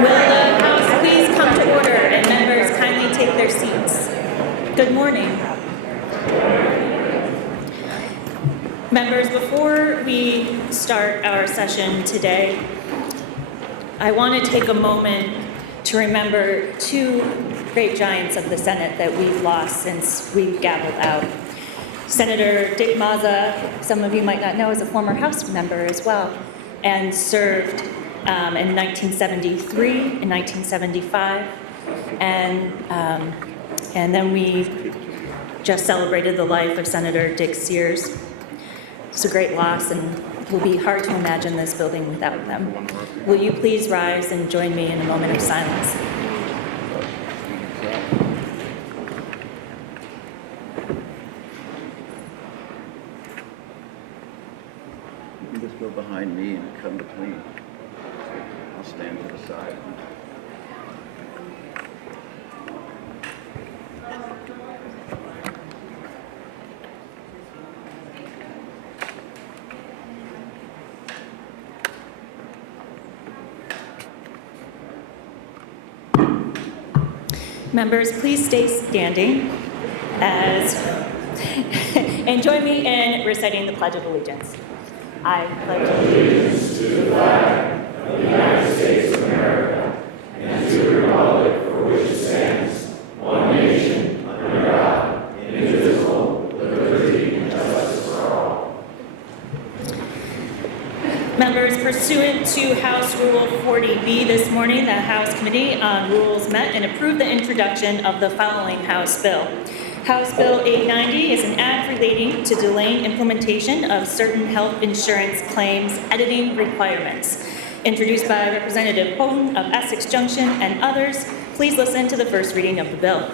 Will the House please come to order and members kindly take their seats? Good morning. Members, before we start our session today, I want to take a moment to remember two great giants of the Senate that we've lost since we've gavelled out. Senator Dick Mazza, some of you might not know, is a former House member as well, and served in 1973 and 1975, and then we just celebrated the life of Senator Dick Sears. It's a great loss, and it will be hard to imagine this building without them. Will you please rise and join me in a moment of silence? You can just go behind me and come between. I'll stand to the side. Members, please stay standing and join me in reciting the Pledge of Allegiance. I pledge allegiance to the flag of the United States of America and to the republic for which it stands, one nation, under God, indivisible, with liberty and justice for all. Members, pursuant to House Rule 40B this morning, the House Committee on Rules met and approved the introduction of the following House bill. House Bill 890 is an act relating to delaying implementation of certain health insurance claims editing requirements. Introduced by Representative Houghton of Essex Junction and others, please listen to the first reading of the bill.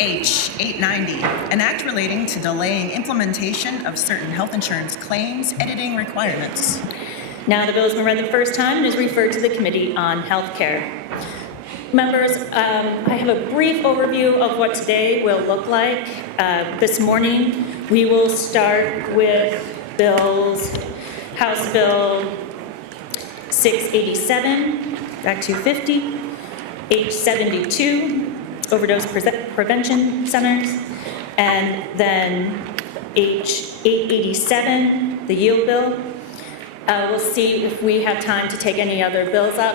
H. 890, an act relating to delaying implementation of certain health insurance claims editing requirements. Now the bill has been read the first time and is referred to the Committee on Health Care. Members, I have a brief overview of what today will look like. This morning, we will start with bills, House Bill 687, Act 250, H72, Overdose Prevention Centers, and then H887, the yield bill. We'll see if we have time to take any other bills up,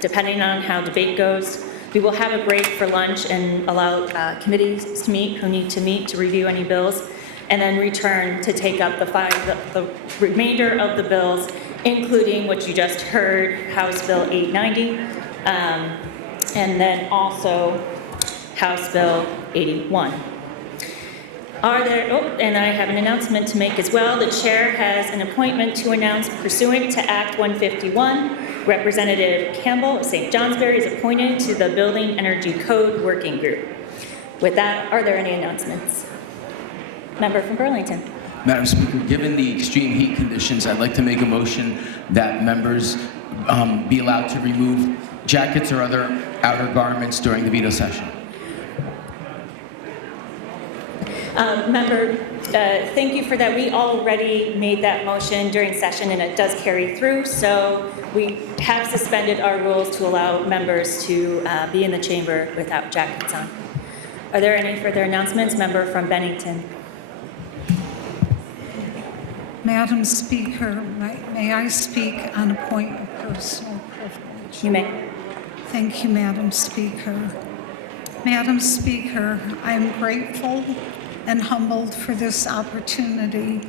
depending on how debate goes. We will have a break for lunch and allow committees to meet who need to meet to review any bills, and then return to take up the remainder of the bills, including what you just heard, House Bill 890, and then also House Bill 81. And I have an announcement to make as well. The chair has an appointment to announce pursuant to Act 151. Representative Campbell of St. Johnsbury is appointed to the Building Energy Code Working Group. With that, are there any announcements? Member from Burlington. Madam Speaker, given the extreme heat conditions, I'd like to make a motion that members be allowed to remove jackets or other outer garments during the veto session. Member, thank you for that. We already made that motion during session, and it does carry through. So we have suspended our rules to allow members to be in the chamber without jackets on. Are there any further announcements? Member from Bennington. Madam Speaker, may I speak on a point of personal privilege? You may. Thank you, Madam Speaker. Madam Speaker, I am grateful and humbled for this opportunity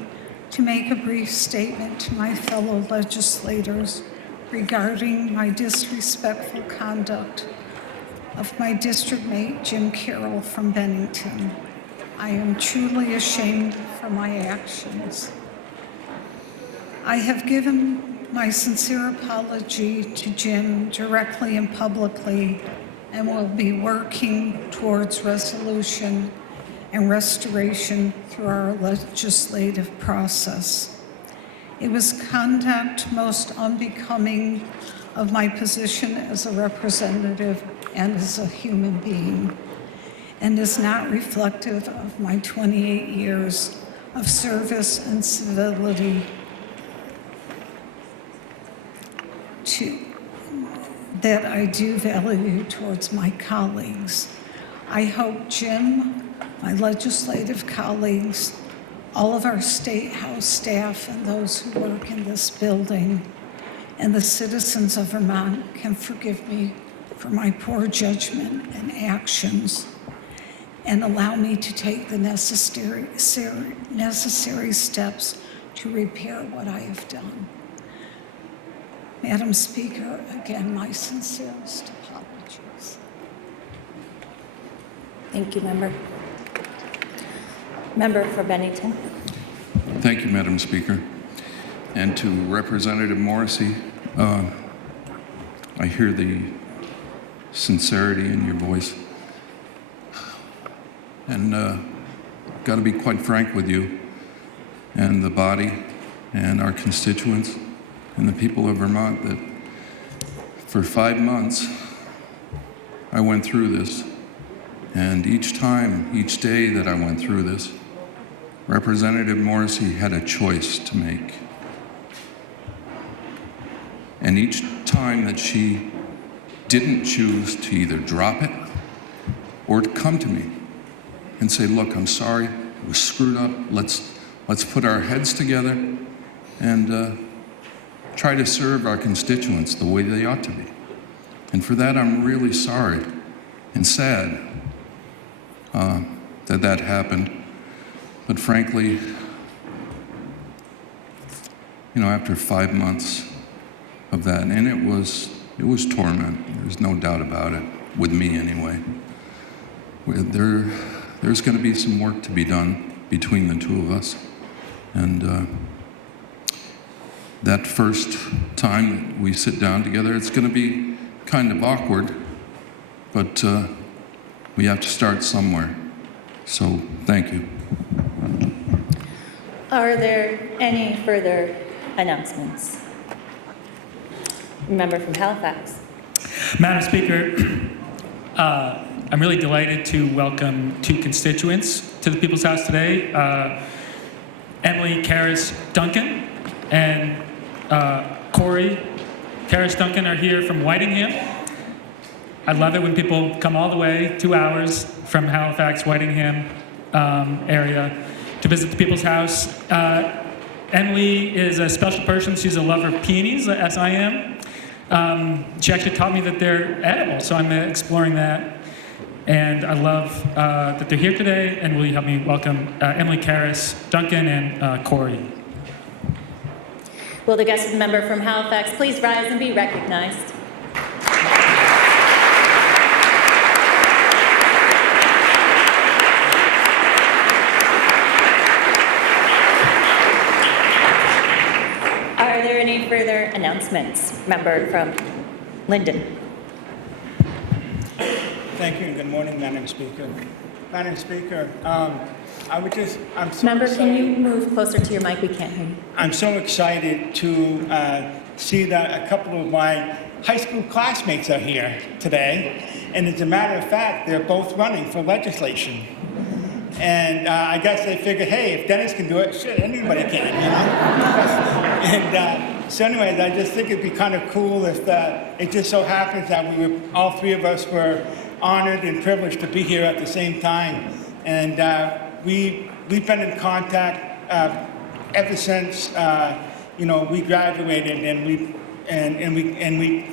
to make a brief statement to my fellow legislators regarding my disrespectful conduct of my district mate, Jim Carroll from Bennington. I am truly ashamed for my actions. I have given my sincere apology to Jim directly and publicly and will be working towards resolution and restoration through our legislative process. It was conduct most unbecoming of my position as a representative and as a human being, and is not reflective of my 28 years of service and civility. that I do value towards my colleagues. I hope Jim, my legislative colleagues, all of our State House staff and those who work in this building, and the citizens of Vermont can forgive me for my poor judgment and actions and allow me to take the necessary steps to repair what I have done. Madam Speaker, again, my sincerest apologies. Thank you, Member. Member for Bennington. Thank you, Madam Speaker. And to Representative Morrissey, I hear the sincerity in your voice. And got to be quite frank with you and the body and our constituents and the people of Vermont that for 5 months I went through this. And each day that I went through this, Representative Morrissey had a choice to make. And each time that she didn't choose to either drop it or to come to me and say, look, I'm sorry, it was screwed up, let's put our heads together and try to serve our constituents the way they ought to be. And for that, I'm really sorry and sad that happened. But frankly, after 5 months of that, and it was torment, there's no doubt about it, with me anyway. There's going to be some work to be done between the two of us. And that first time that we sit down together, it's going to be kind of awkward, but we have to start somewhere. So thank you. Are there any further announcements? Member from Halifax. Madam Speaker, I'm really delighted to welcome 2 constituents to the People's House today. Emily Karras Duncan and Corey Karras Duncan are here from Whitingham. I love it when people come all the way, 2 hours from Halifax, Whitingham area to visit the People's House. Emily is a special person. She's a lover of peonies, as I am. She actually taught me that they're edible, so I'm exploring that. And I love that they're here today, and will you help me welcome Emily Karras Duncan and Corey. Will the guest of the member from Halifax please rise and be recognized? Are there any further announcements? Member from Linden. Thank you, and good morning, Madam Speaker. Madam Speaker, I'm so Member, excited. can you move closer to your mic? We can't hear you. I'm so excited to see that a couple of my high school classmates are here today, and as a matter of fact, they're both running for legislation. And I guess they figured, hey, if Dennis can do it, shit, anybody can, And so anyways, I just think it'd be kind of cool if it just so happens that all 3 of us were honored and privileged to be here at the same time. And we've been in contact ever since we graduated, and we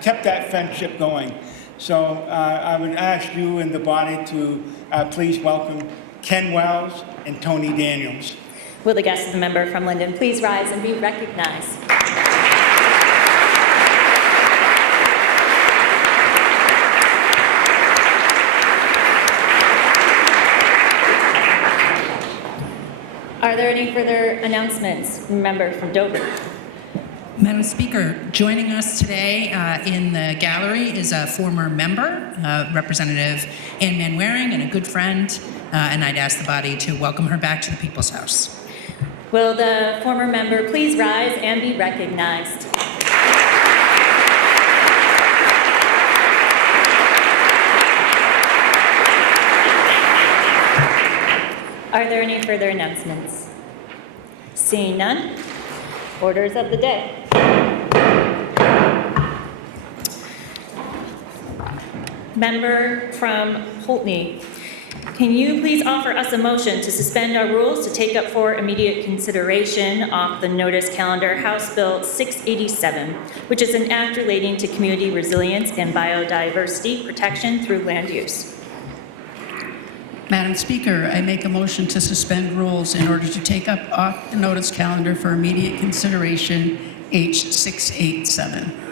kept that friendship going. So I would ask you and the body to please welcome Ken Wells and Tony Daniels. Will the guest of the member from Linden please rise and be recognized? Are there any further announcements? Member from Dover. Madam Speaker, joining us today in the gallery is a former member, Representative Ann Manwaring, and a good friend, and I'd ask the body to welcome her back to the People's House. Will the former member please rise and be recognized? Are there any further announcements? Seeing none, orders of the day. Member from Pulteney, can you please offer us a motion to suspend our rules to take up for immediate consideration off the notice calendar House Bill 687, which is an act relating to community resilience and biodiversity protection through land use? Madam Speaker, I make a motion to suspend rules in order to take up off the notice calendar for immediate consideration H687.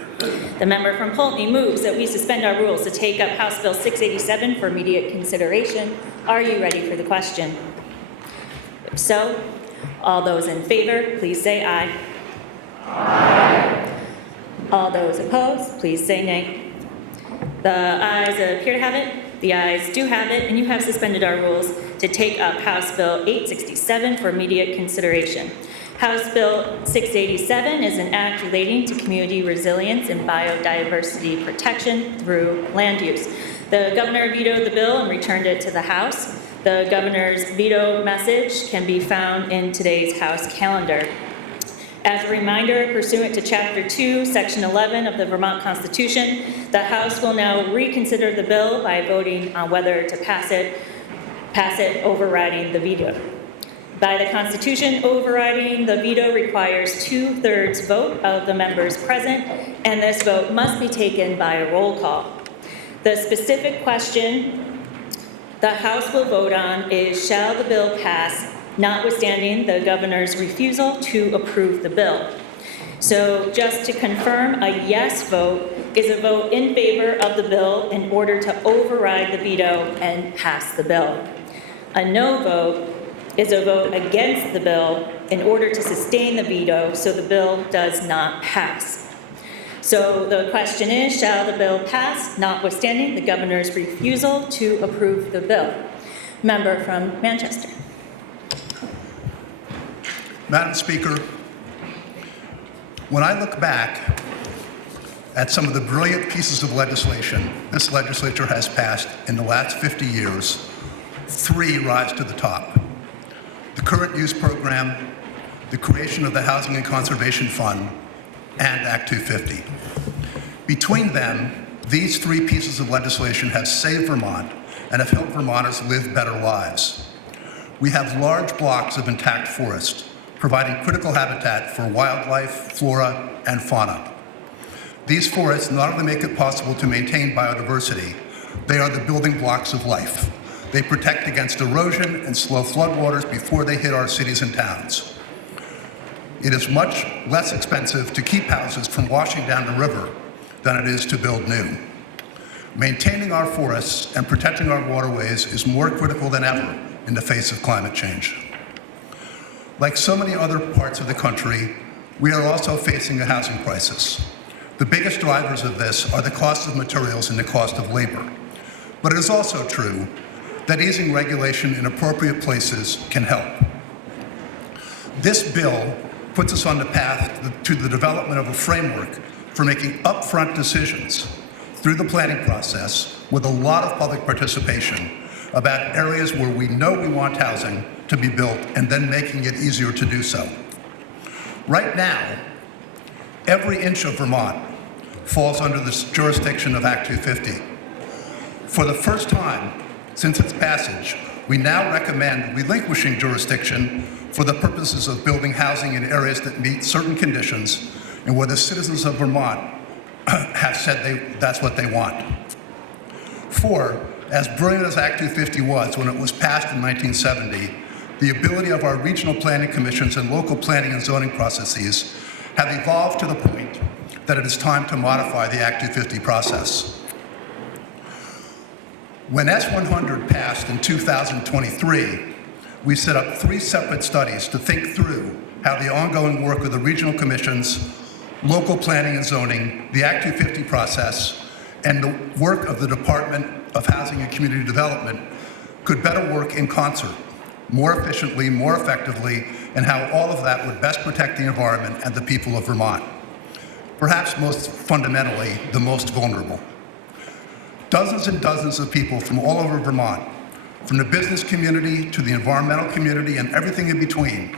The member from Pulteney moves that we suspend our rules to take up House Bill 687 for immediate consideration. Are you ready for the question? If so, all those in favor, please say aye. Aye. All those opposed, please say nay. The ayes appear to have it. The ayes do have it, and you have suspended our rules to take up House Bill 867 for immediate consideration. House Bill 687 is an act relating to community resilience and biodiversity protection through land use. The governor vetoed the bill and returned it to the House. The governor's veto message can be found in today's House calendar. As a reminder, pursuant to Chapter 2, Section 11 of the Vermont Constitution, the House will now reconsider the bill by voting on whether to pass it, overriding the veto. By the Constitution, overriding the veto requires 2/3 vote of the members present, and this vote must be taken by a roll call. The specific question the House will vote on is, shall the bill pass, notwithstanding the governor's refusal to approve the bill? So just to confirm, a yes vote is a vote in favor of the bill in order to override the veto and pass the bill. A no vote is a vote against the bill in order to sustain the veto so the bill does not pass. So the question is, shall the bill pass, notwithstanding the governor's refusal to approve the bill? Member from Manchester. Madam Speaker, when I look back at some of the brilliant pieces of legislation this legislature has passed in the last 50 years, 3 rise to the top. The current use program, the creation of the Housing and Conservation Fund, and Act 250. Between them, these 3 pieces of legislation have saved Vermont and have helped Vermonters live better lives. We have large blocks of intact forest, providing critical habitat for wildlife, flora, and fauna. These forests not only make it possible to maintain biodiversity, they are the building blocks of life. They protect against erosion and slow floodwaters before they hit our cities and towns. It is much less expensive to keep houses from washing down the river than it is to build new. Maintaining our forests and protecting our waterways is more critical than ever in the face of climate change. Like so many other parts of the country, we are also facing a housing crisis. The biggest drivers of this are the cost of materials and the cost of labor. But it is also true that easing regulation in appropriate places can help. This bill puts us on the path to the development of a framework for making upfront decisions through the planning process with a lot of public participation about areas where we know we want housing to be built and then making it easier to do so. Right now, every inch of Vermont falls under the jurisdiction of Act 250. For the first time since its passage, we now recommend relinquishing jurisdiction for the purposes of building housing in areas that meet certain conditions and where the citizens of Vermont have said that's what they want. 4, as brilliant as Act 250 was when it was passed in 1970, the ability of our regional planning commissions and local planning and zoning processes have evolved to the point that it is time to modify the Act 250 process. When S100 passed in 2023, we set up 3 separate studies to think through how the ongoing work of the regional commissions, local planning and zoning, the Act 250 process, and the work of the Department of Housing and Community Development could better work in concert, more efficiently, more effectively, and how all of that would best protect the environment and the people of Vermont. Perhaps most fundamentally, the most vulnerable. Dozens and dozens of people from all over Vermont, from the business community to the environmental community and everything in between,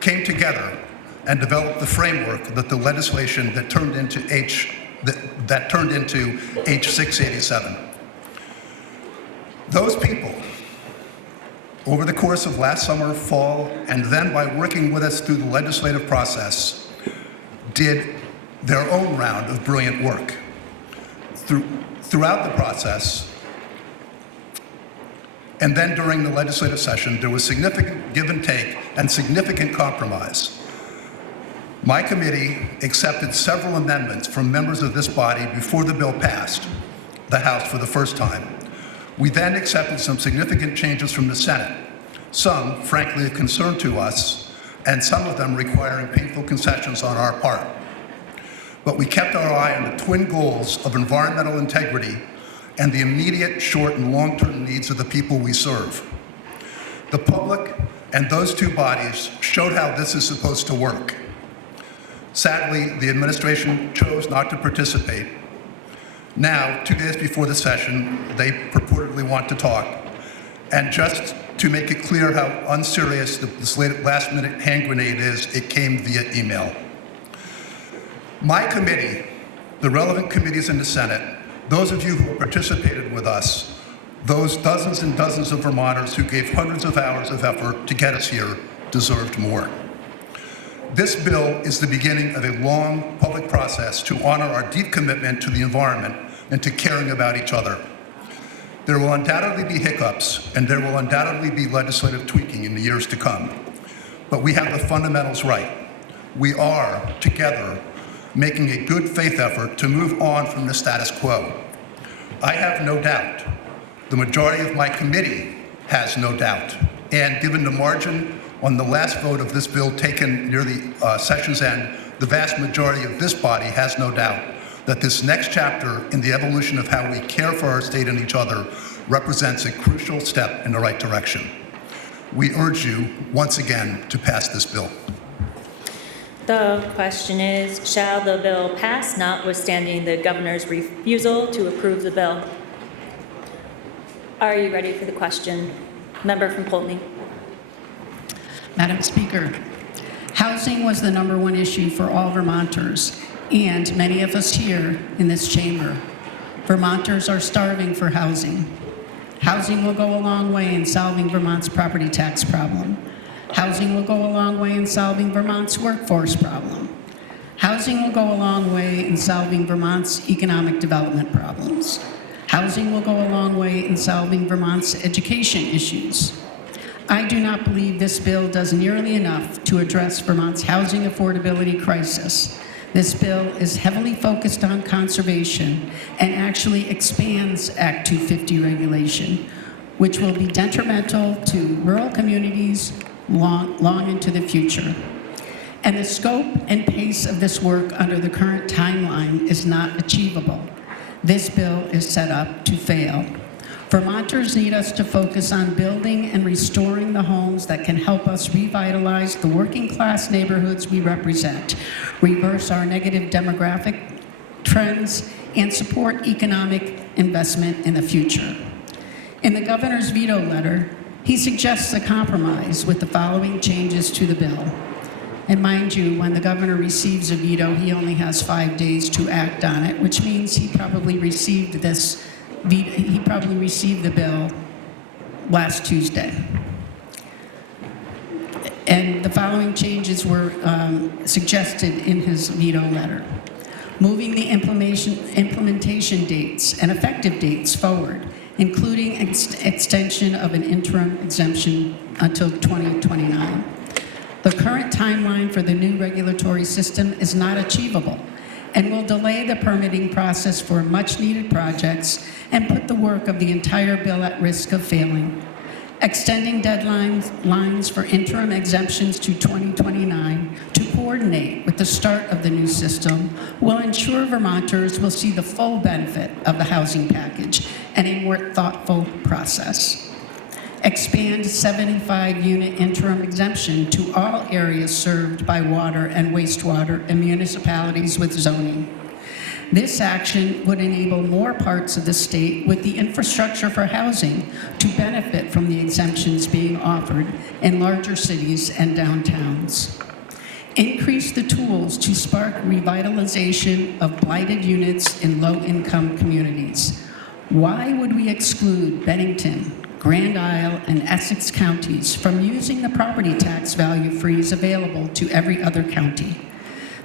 came together and developed the framework that the legislation that turned into H687. Those people, over the course of last summer, fall, and then by working with us through the legislative process, did their own round of brilliant work. Throughout the process, and then during the legislative session, there was significant give and take and significant compromise. My committee accepted several amendments from members of this body before the bill passed the House for the first time. We then accepted some significant changes from the Senate, some frankly of concern to us, and some of them requiring painful concessions on our part. But we kept our eye on the twin goals of environmental integrity and the immediate short and long-term needs of the people we serve. The public and those two bodies showed how this is supposed to work. Sadly, the administration chose not to participate. Now, 2 days before the session, they purportedly want to talk. And just to make it clear how unserious this last-minute hand grenade is, it came via email. My committee, the relevant committees in the Senate, those of you who participated with us, those dozens and dozens of Vermonters who gave hundreds of hours of effort to get us here, deserved more. This bill is the beginning of a long public process to honor our deep commitment to the environment and to caring about each other. There will undoubtedly be hiccups, and there will undoubtedly be legislative tweaking in the years to come. But we have the fundamentals right. We are, together, making a good faith effort to move on from the status quo. I have no doubt. The majority of my committee has no doubt. And given the margin on the last vote of this bill taken near the session's end, the vast majority of this body has no doubt that this next chapter in the evolution of how we care for our state and each other represents a crucial step in the right direction. We urge you, once again, to pass this bill. The question is, shall the bill pass notwithstanding the governor's refusal to approve the bill? Are you ready for the question? Member from Poultney. Madam Speaker, housing was the #1 issue for all Vermonters and many of us here in this chamber. Vermonters are starving for housing. Housing will go a long way in solving Vermont's property tax problem. Housing will go a long way in solving Vermont's workforce problem. Housing will go a long way in solving Vermont's economic development problems. Housing will go a long way in solving Vermont's education issues. I do not believe this bill does nearly enough to address Vermont's housing affordability crisis. This bill is heavily focused on conservation and actually expands Act 250 regulation, which will be detrimental to rural communities long into the future. And the scope and pace of this work under the current timeline is not achievable. This bill is set up to fail. Vermonters need us to focus on building and restoring the homes that can help us revitalize the working class neighborhoods we represent, reverse our negative demographic trends, and support economic investment in the future. In the governor's veto letter, he suggests a compromise with the following changes to the bill. And mind you, when the governor receives a veto, he only has 5 days to act on it, which means he probably received the bill last Tuesday. And the following changes were suggested in his veto letter. Moving the implementation dates and effective dates forward, including extension of an interim exemption until 2029. The current timeline for the new regulatory system is not achievable and will delay the permitting process for much-needed projects and put the work of the entire bill at risk of failing. Extending deadlines for interim exemptions to 2029 to coordinate with the start of the new system will ensure Vermonters will see the full benefit of the housing package and a more thoughtful process. Expand 75-unit interim exemption to all areas served by water and wastewater and municipalities with zoning. This action would enable more parts of the state with the infrastructure for housing to benefit from the exemptions being offered in larger cities and downtowns. Increase the tools to spark revitalization of blighted units in low-income communities. Why would we exclude Bennington, Grand Isle, and Essex counties from using the property tax value freeze available to every other county?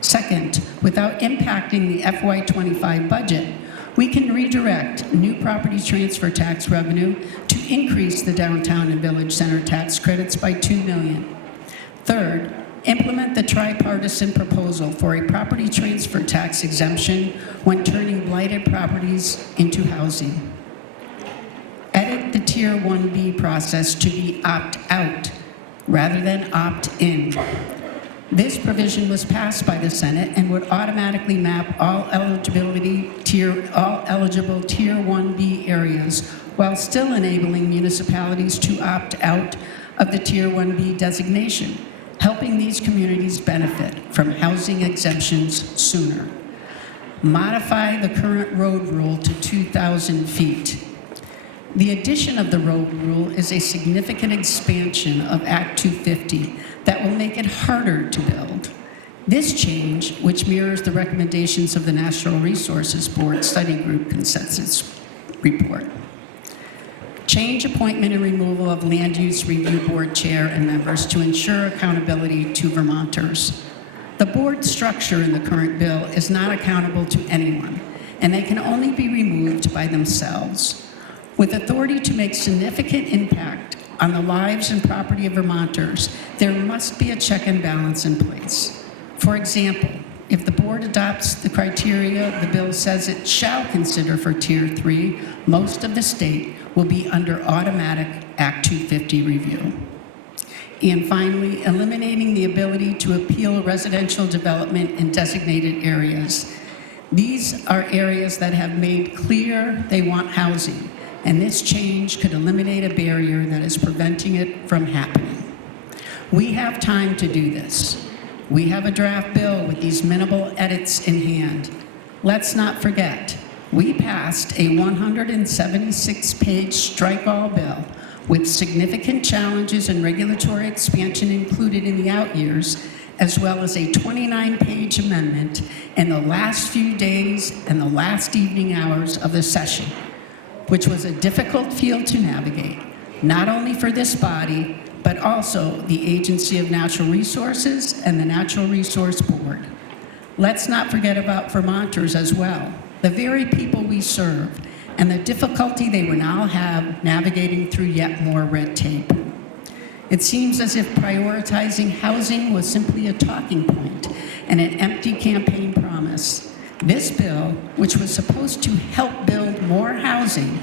Second, without impacting the FY25 budget, we can redirect new property transfer tax revenue to increase the downtown and village center tax credits by $2 million. Third, implement the tripartisan proposal for a property transfer tax exemption when turning blighted properties into housing. Edit the Tier 1B process to be opt-out rather than opt-in. This provision was passed by the Senate and would automatically map all eligible Tier 1B areas while still enabling municipalities to opt out of the Tier 1B designation, helping these communities benefit from housing exemptions sooner. Modify the current road rule to 2,000 feet. The addition of the road rule is a significant expansion of Act 250 that will make it harder to build. This change, which mirrors the recommendations of the Natural Resources Board Study Group Consensus Report. Change appointment and removal of Land Use Review Board Chair and members to ensure accountability to Vermonters. The board structure in the current bill is not accountable to anyone, and they can only be removed by themselves. With authority to make significant impact on the lives and property of Vermonters, there must be a check and balance in place. For example, if the board adopts the criteria the bill says it shall consider for Tier 3, most of the state will be under automatic Act 250 review. And finally, eliminating the ability to appeal residential development in designated areas. These are areas that have made clear they want housing, and this change could eliminate a barrier that is preventing it from happening. We have time to do this. We have a draft bill with these minimal edits in hand. Let's not forget, we passed a 176-page strike-all bill with significant challenges and regulatory expansion included in the out years, as well as a 29-page amendment in the last few days and the last evening hours of the session, which was a difficult field to navigate, not only for this body, but also the Agency of Natural Resources and the Natural Resource Board. Let's not forget about Vermonters as well, the very people we serve, and the difficulty they will now have navigating through yet more red tape. It seems as if prioritizing housing was simply a talking point and an empty campaign promise. This bill, which was supposed to help build more housing,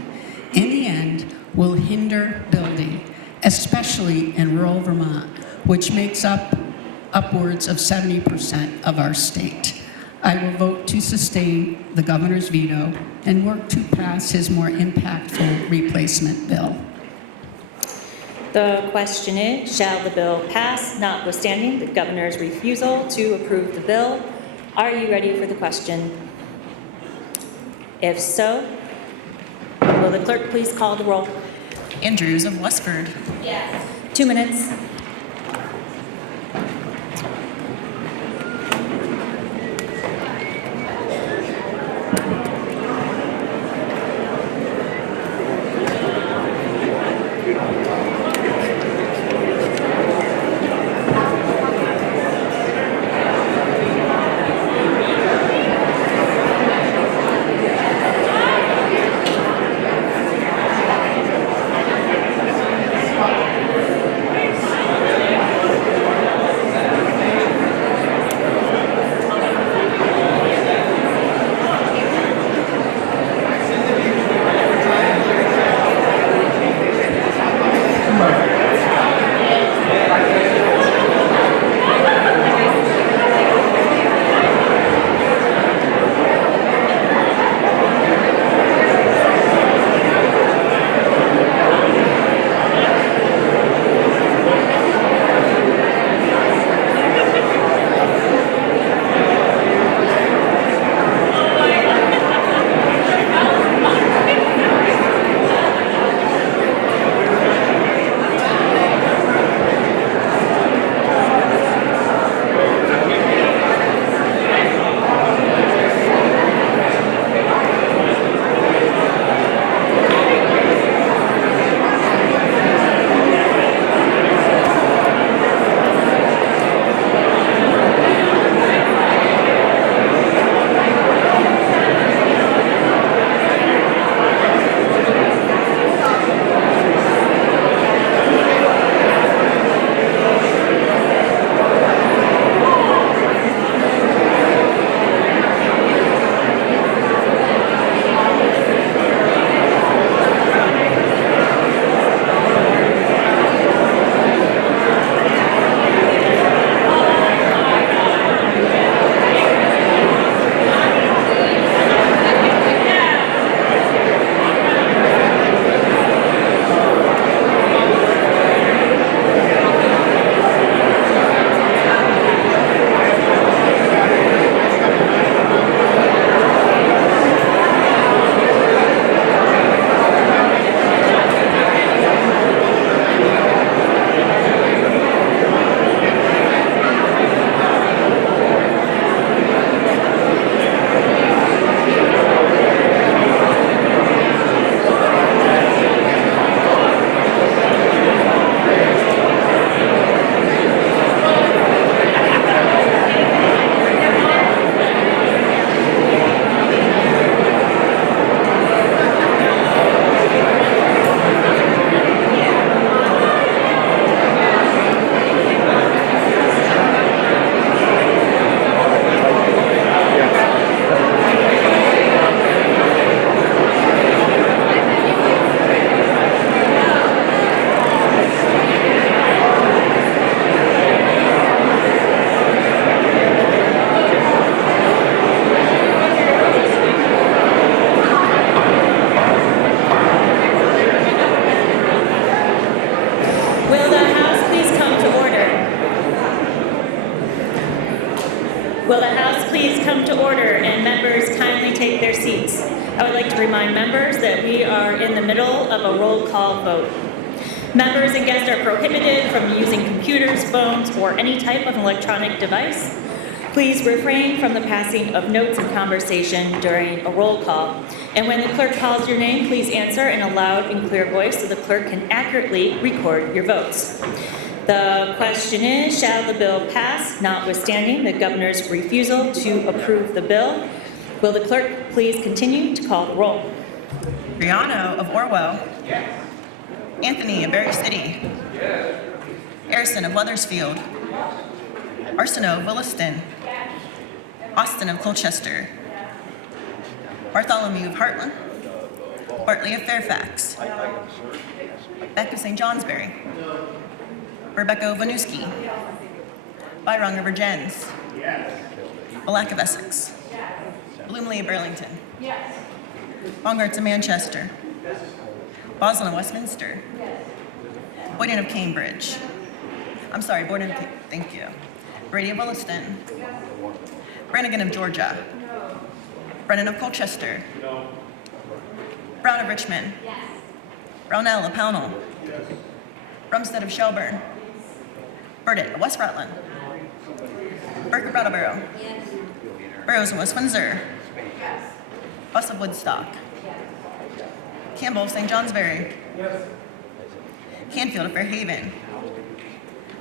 in the end will hinder building, especially in rural Vermont, which makes up upwards of 70% of our state. I will vote to sustain the governor's veto and work to pass his more impactful replacement bill. The question is, shall the bill pass notwithstanding the governor's refusal to approve the bill? Are you ready for the question? If so, will the clerk please call the roll? Andrews of Westford. Yes. 2 minutes. House please come to order and members kindly take their seats? I would like to remind members that we are in the middle of a roll call vote. Members and guests are prohibited from using computers, phones, or any type of electronic device. Please refrain from the passing of notes and conversation during a roll call. And when the clerk calls your name, please answer in a loud and clear voice so the clerk can accurately record your votes. The question is, shall the bill pass, notwithstanding the governor's refusal to approve the bill? Will the clerk please continue to call the roll? Briano of Orwell. Yes. Anthony of Berry City. Yes. Harrison of Weathersfield. Yes. Arsenault of Williston. Yes. Austin of Colchester. Yes. Bartholomew of Heartland. Bartley of Fairfax. Beck of St. Johnsbury. Rebecca of Winooski. Byrong of Virgins. Black of Essex. Bloomley of Burlington. Bongarts of Manchester. Boslin of Westminster. Boyden of Cambridge. Boyden of thank you. Brady of Williston. Brannigan of Georgia. Brennan of Colchester. Brown of Richmond. Brownell of Pownell. Rumstead of Shelburne. Burdett of West Rutland. Burke of Brattleboro. Burrows of West Windsor. Buss of Woodstock. Campbell of St. Johnsbury. Canfield of Fairhaven.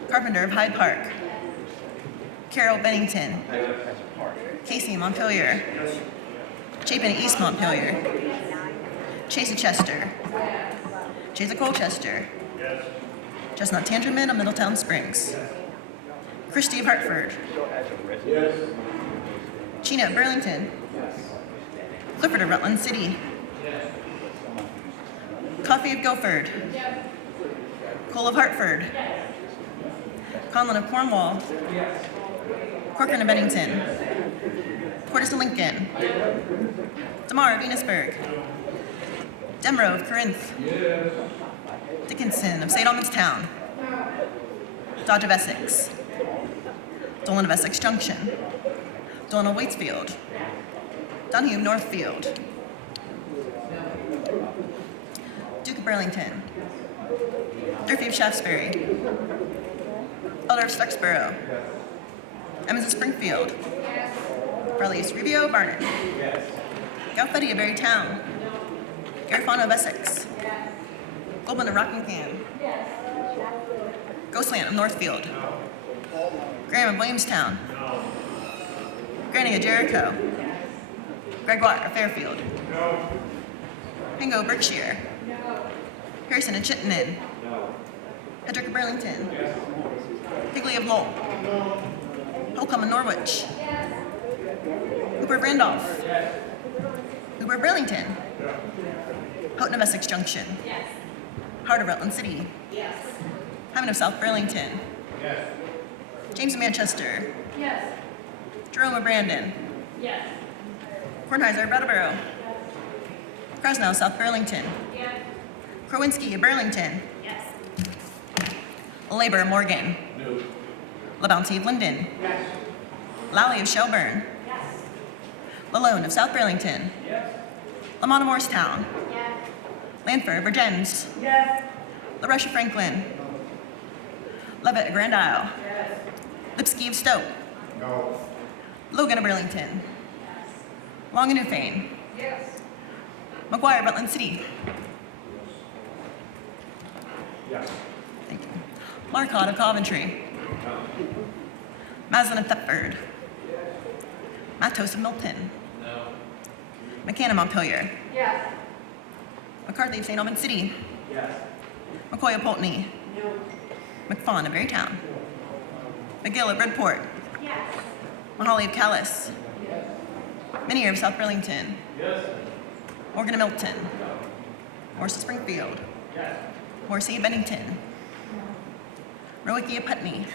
Carpenter of Hyde Park. Carroll Bennington. Casey of Montpelier. Chapin of East Montpelier. Chase of Chester. Chase of Colchester. Chestnut Tangerman of Middletown Springs. Christie of Hartford. Chena of Burlington. Clifford of Rutland City. Coffey of Guilford. Cole of Hartford. Conlon of Cornwall. Corcoran of Bennington. Portis of Lincoln. Damar of Venusburg. Demrow of Corinth. Dickinson of St. Albans Town. Dodge of Essex. Dolan of Essex Junction. Dolan of Waitsfield. Donahue of Northfield. Duke of Burlington. Durfee of Shaftesbury. Elder of Starksboro. Emmons of Springfield. Farley's Rubio of Barnet. Galfetti of Berry Town. Garifano of Essex. Goldman of Rockingham. Ghostland of Northfield. Graham of Williamstown. Granny of Jericho. Gregoire of Fairfield. Pingo of Berkshire. Harrison of Chittenden. Hedrick of Burlington. Higley of Lowell. Holcomb of Norwich. Hooper of Randolph. Hooper of Burlington. Houghton of Essex Junction. Hart of Rutland City. Hyman of South Burlington. James of Manchester. Jerome of Brandon. Kornheiser of Brattleboro. Krasnow of South Burlington. Krowinski of Burlington. Labor of Morgan. LaBounty of Linden. Lally of Shelburne. Lalone of South Burlington. Lamont of Morristown. Lanford of Virgins. LaRoche of Franklin. Levitt of Grand Isle. Lipsky of Stoke. Logan of Burlington. Long of Newfane. McGuire of Rutland City. Thank you. Marcotte of Coventry. Maslin of Thetford. Matos of Milton. McCann of Montpelier. McCarthy of St. Albans City. McCoy of Pulteney. McFawn of Berrytown. McGill of Bridport. Mahali of Calais. Minier of South Burlington. Morgan of Milton. Morse of Springfield. Morrissey of Bennington. Rowicki of Putney.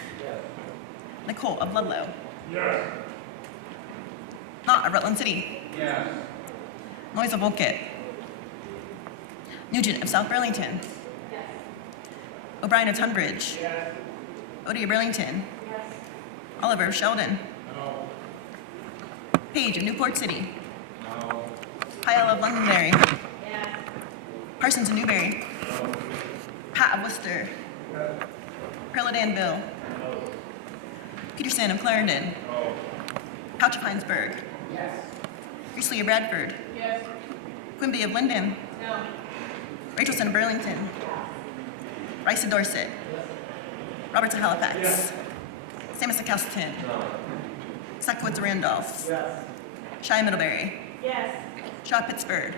Nicole of Ludlow. Knott of Rutland City. Noyes of Wolcott. Nugent of South Burlington. O'Brien of Tunbridge. Odie of Burlington. Oliver of Sheldon. Page of Newport City. Pyle of Londonderry. Parsons of Newbury. Pat of Worcester. Pearl of Danville. Peterson of Clarendon. Couch of Heinsberg. Priestley of Bradford. Quimby of Linden. Rachelson of Burlington. Rice of Dorset. Roberts of Halifax. Samus of Castleton. Sackwoods of Randolph. Shy of Middlebury. Shaw of Pittsburgh.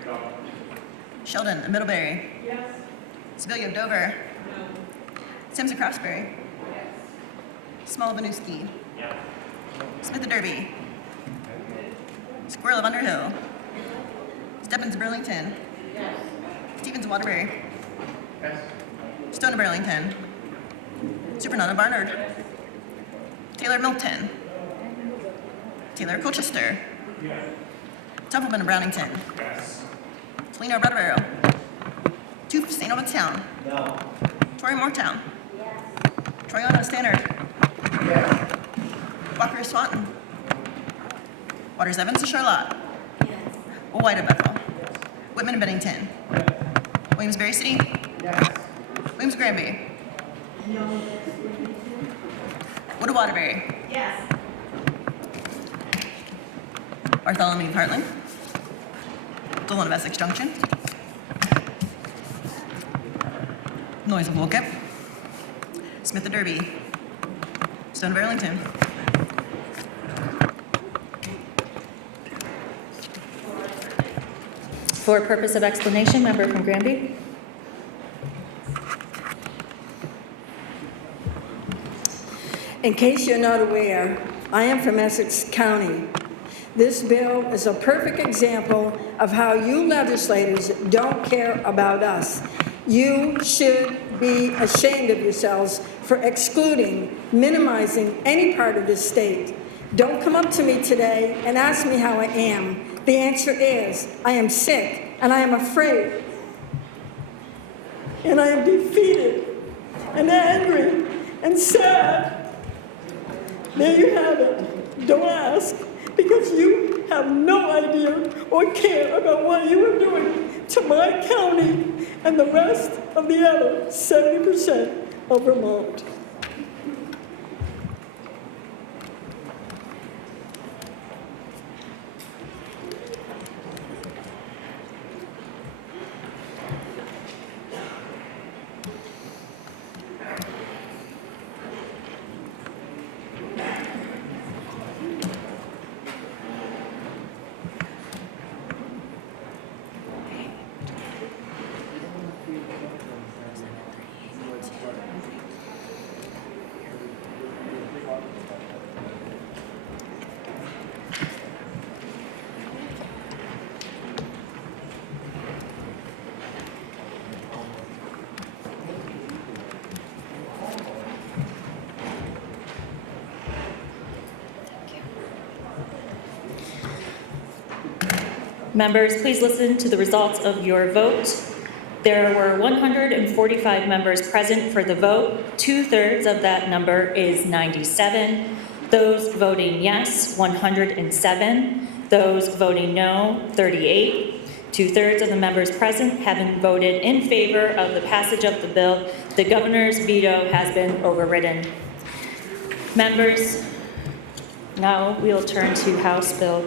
Sheldon of Middlebury. Sibilia of Dover. Sims of Craftsbury. Small of Winooski. Smith of Derby. Squirrel of Underhill. Stebbins of Burlington. Stevens of Waterbury. Stone of Burlington. Supernon of Barnard. Taylor of Milton. Taylor of Colchester. Templeman of Brownington. Toledo of Brattleboro. Toof of St. Albans Town. Troy of Moortown. Troyano of Stannard. Walker of Swanton. Waters Evans of Charlotte. White of Bethel. Whitman of Bennington. Williamsbury City. Williams of Granby. Wood of Waterbury. Bartholomew of Hartland. Dolan of Essex Junction. Noyes of Wolcott. Smith of Derby. Stone of Arlington. For purpose of explanation, member from Granby. In case you're not aware, I am from Essex County. This bill is a perfect example of how you legislators don't care about us. You should be ashamed of yourselves for excluding, minimizing any part of this state. Don't come up to me today and ask me how I am. The answer is, I am sick and I am afraid. And I am defeated and angry and sad. There you have it. Don't ask, because you have no idea or care about what you are doing to my county and the rest of the other 70% of Vermont. Members, please listen to the results of your vote. There were 145 members present for the vote. 2/3 of that number is 97. Those voting yes, 107. Those voting no, 38. 2/3 of the members present having voted in favor of the passage of the bill. The governor's veto has been overridden. Members, now we'll turn to House Bill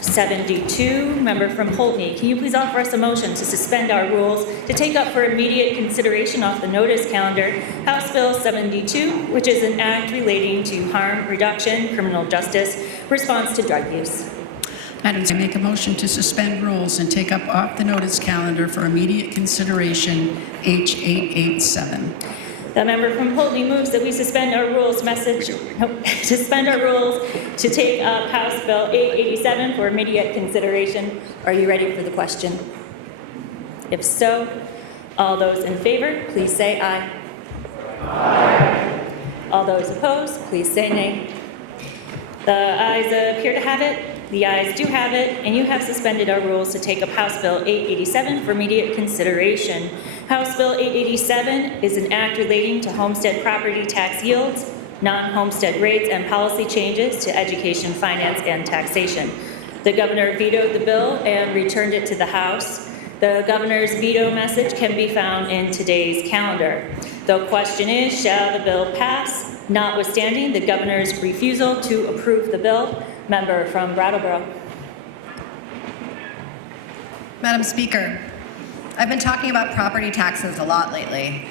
72. Member from Houltney, can you please offer us a motion to suspend our rules to take up for immediate consideration off the notice calendar House Bill 72, which is an act relating to harm reduction, criminal justice, response to drug use. Madam Chair, I make a motion to suspend rules and take up off the notice calendar for immediate consideration H887. The member from Houltney moves that we suspend our rules suspend our rules to take up House Bill 887 for immediate consideration. Are you ready for the question? If so, all those in favor, please say aye. Aye. All those opposed, please say nay. The ayes appear to have it. The ayes do have it, and you have suspended our rules to take up House Bill 887 for immediate consideration. House Bill 887 is an act relating to homestead property tax yields, non-homestead rates, and policy changes to education, finance, and taxation. The governor vetoed the bill and returned it to the House. The governor's veto message can be found in today's calendar. The question is, shall the bill pass, notwithstanding the governor's refusal to approve the bill? Member from Brattleboro. Madam Speaker, I've been talking about property taxes a lot lately.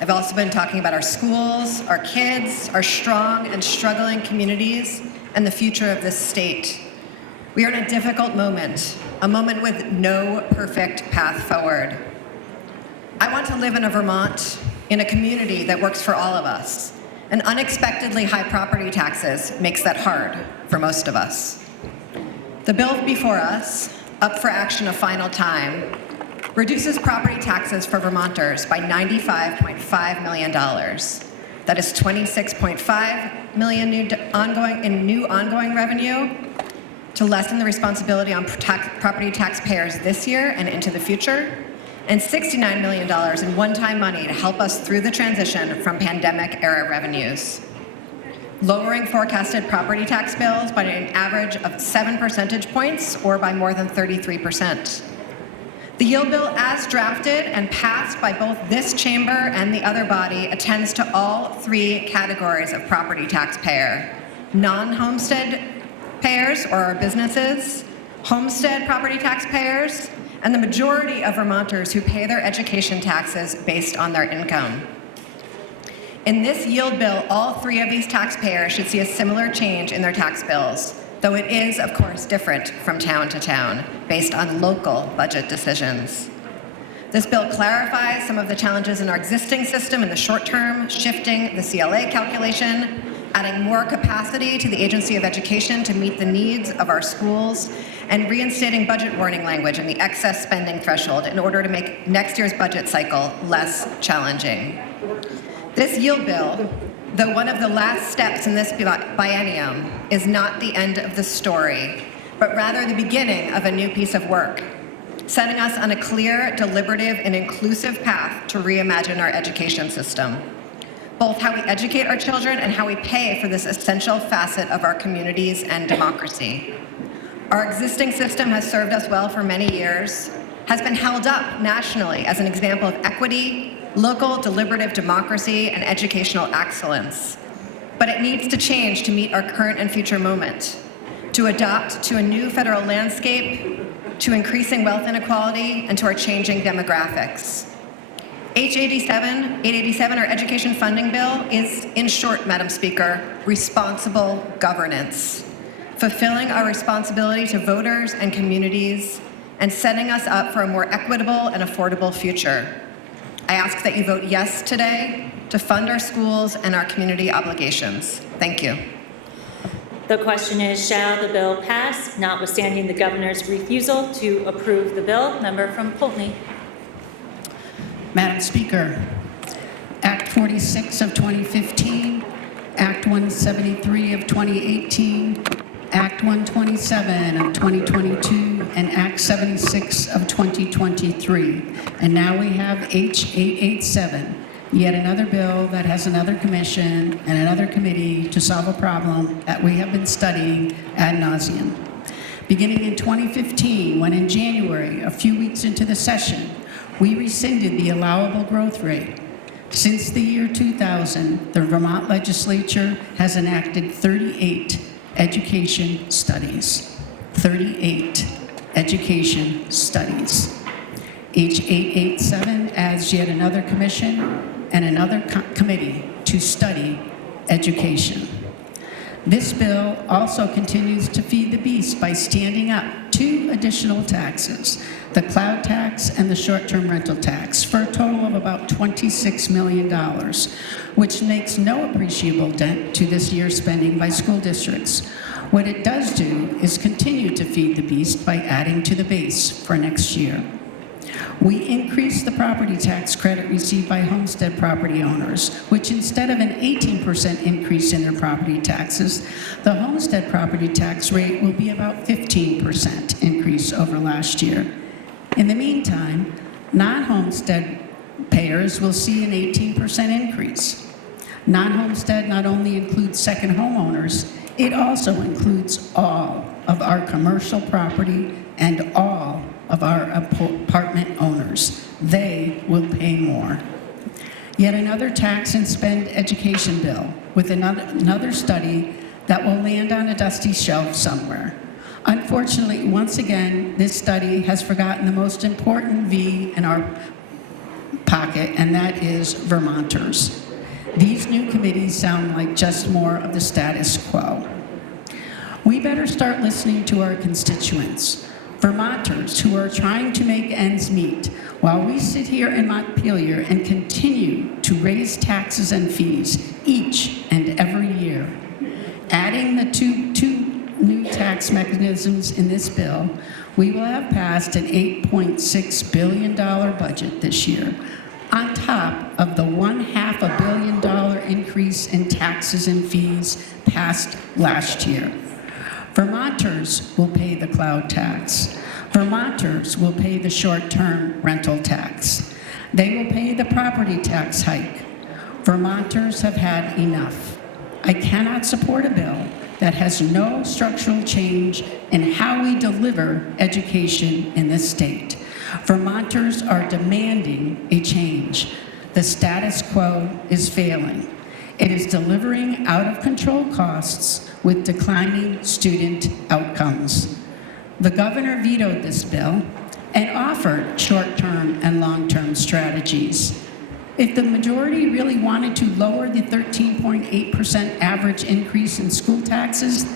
I've also been talking about our schools, our kids, our strong and struggling communities, and the future of this state. We are in a difficult moment, a moment with no perfect path forward. I want to live in a Vermont, in a community that works for all of us, and unexpectedly high property taxes makes that hard for most of us. The bill before us, up for action a final time, reduces property taxes for Vermonters by $95.5 million. That is $26.5 million new ongoing revenue to lessen the responsibility on property taxpayers this year and into the future, and $69 million in one-time money to help us through the transition from pandemic-era revenues. Lowering forecasted property tax bills by an average of 7 percentage points, or by more than 33%. The yield bill, as drafted and passed by both this chamber and the other body, attends to all three categories of property taxpayer: non-homestead payers, or our businesses, homestead property taxpayers, and the majority of Vermonters who pay their education taxes based on their income. In this yield bill, all three of these taxpayers should see a similar change in their tax bills, though it is, of course, different from town to town, based on local budget decisions. This bill clarifies some of the challenges in our existing system in the short term, shifting the CLA calculation, adding more capacity to the Agency of Education to meet the needs of our schools, and reinstating budget warning language in the excess spending threshold in order to make next year's budget cycle less challenging. This yield bill, though one of the last steps in this biennium, is not the end of the story, but rather the beginning of a new piece of work, setting us on a clear, deliberative, and inclusive path to reimagine our education system, both how we educate our children and how we pay for this essential facet of our communities and democracy. Our existing system has served us well for many years, has been held up nationally as an example of equity, local deliberative democracy, and educational excellence. But it needs to change to meet our current and future moment, to adapt to a new federal landscape, to increasing wealth inequality, and to our changing demographics. H887, our education funding bill, is, in short, Madam Speaker, responsible governance, fulfilling our responsibility to voters and communities, and setting us up for a more equitable and affordable future. I ask that you vote yes today to fund our schools and our community obligations. Thank you. The question is, shall the bill pass, notwithstanding the governor's refusal to approve the bill? Member from Pulteney. Madam Speaker, Act 46 of 2015, Act 173 of 2018, Act 127 of 2022, and Act 76 of 2023. And now we have H887, yet another bill that has another commission and another committee to solve a problem that we have been studying ad nauseum. Beginning in 2015, when in January, a few weeks into the session, we rescinded the allowable growth rate. Since the year 2000, the Vermont Legislature has enacted 38 education studies. 38 education studies. H887 adds yet another commission and another committee to study education. This bill also continues to feed the beast by standing up 2 additional taxes, the cloud tax and the short-term rental tax, for a total of about $26 million, which makes no appreciable dent to this year's spending by school districts. What it does do is continue to feed the beast by adding to the base for next year. We increased the property tax credit received by homestead property owners, which instead of an 18% increase in their property taxes, the homestead property tax rate will be about 15% increase over last year. In the meantime, non-homestead payers will see an 18% increase. Non-homestead not only includes second homeowners, it also includes all of our commercial property and all of our apartment owners. They will pay more. Yet another tax and spend education bill with another study that will land on a dusty shelf somewhere. Unfortunately, once again, this study has forgotten the most important V in our pocket, and that is Vermonters. These new committees sound like just more of the status quo. We better start listening to our constituents, Vermonters who are trying to make ends meet, while we sit here in Montpelier and continue to raise taxes and fees each and every year. Adding the two new tax mechanisms in this bill, we will have passed an $8.6 billion budget this year, on top of the $500 million increase in taxes and fees passed last year. Vermonters will pay the cloud tax. Vermonters will pay the short-term rental tax. They will pay the property tax hike. Vermonters have had enough. I cannot support a bill that has no structural change in how we deliver education in this state. Vermonters are demanding a change. The status quo is failing. It is delivering out-of-control costs with declining student outcomes. The governor vetoed this bill and offered short-term and long-term strategies. If the majority really wanted to lower the 13.8% average increase in school taxes,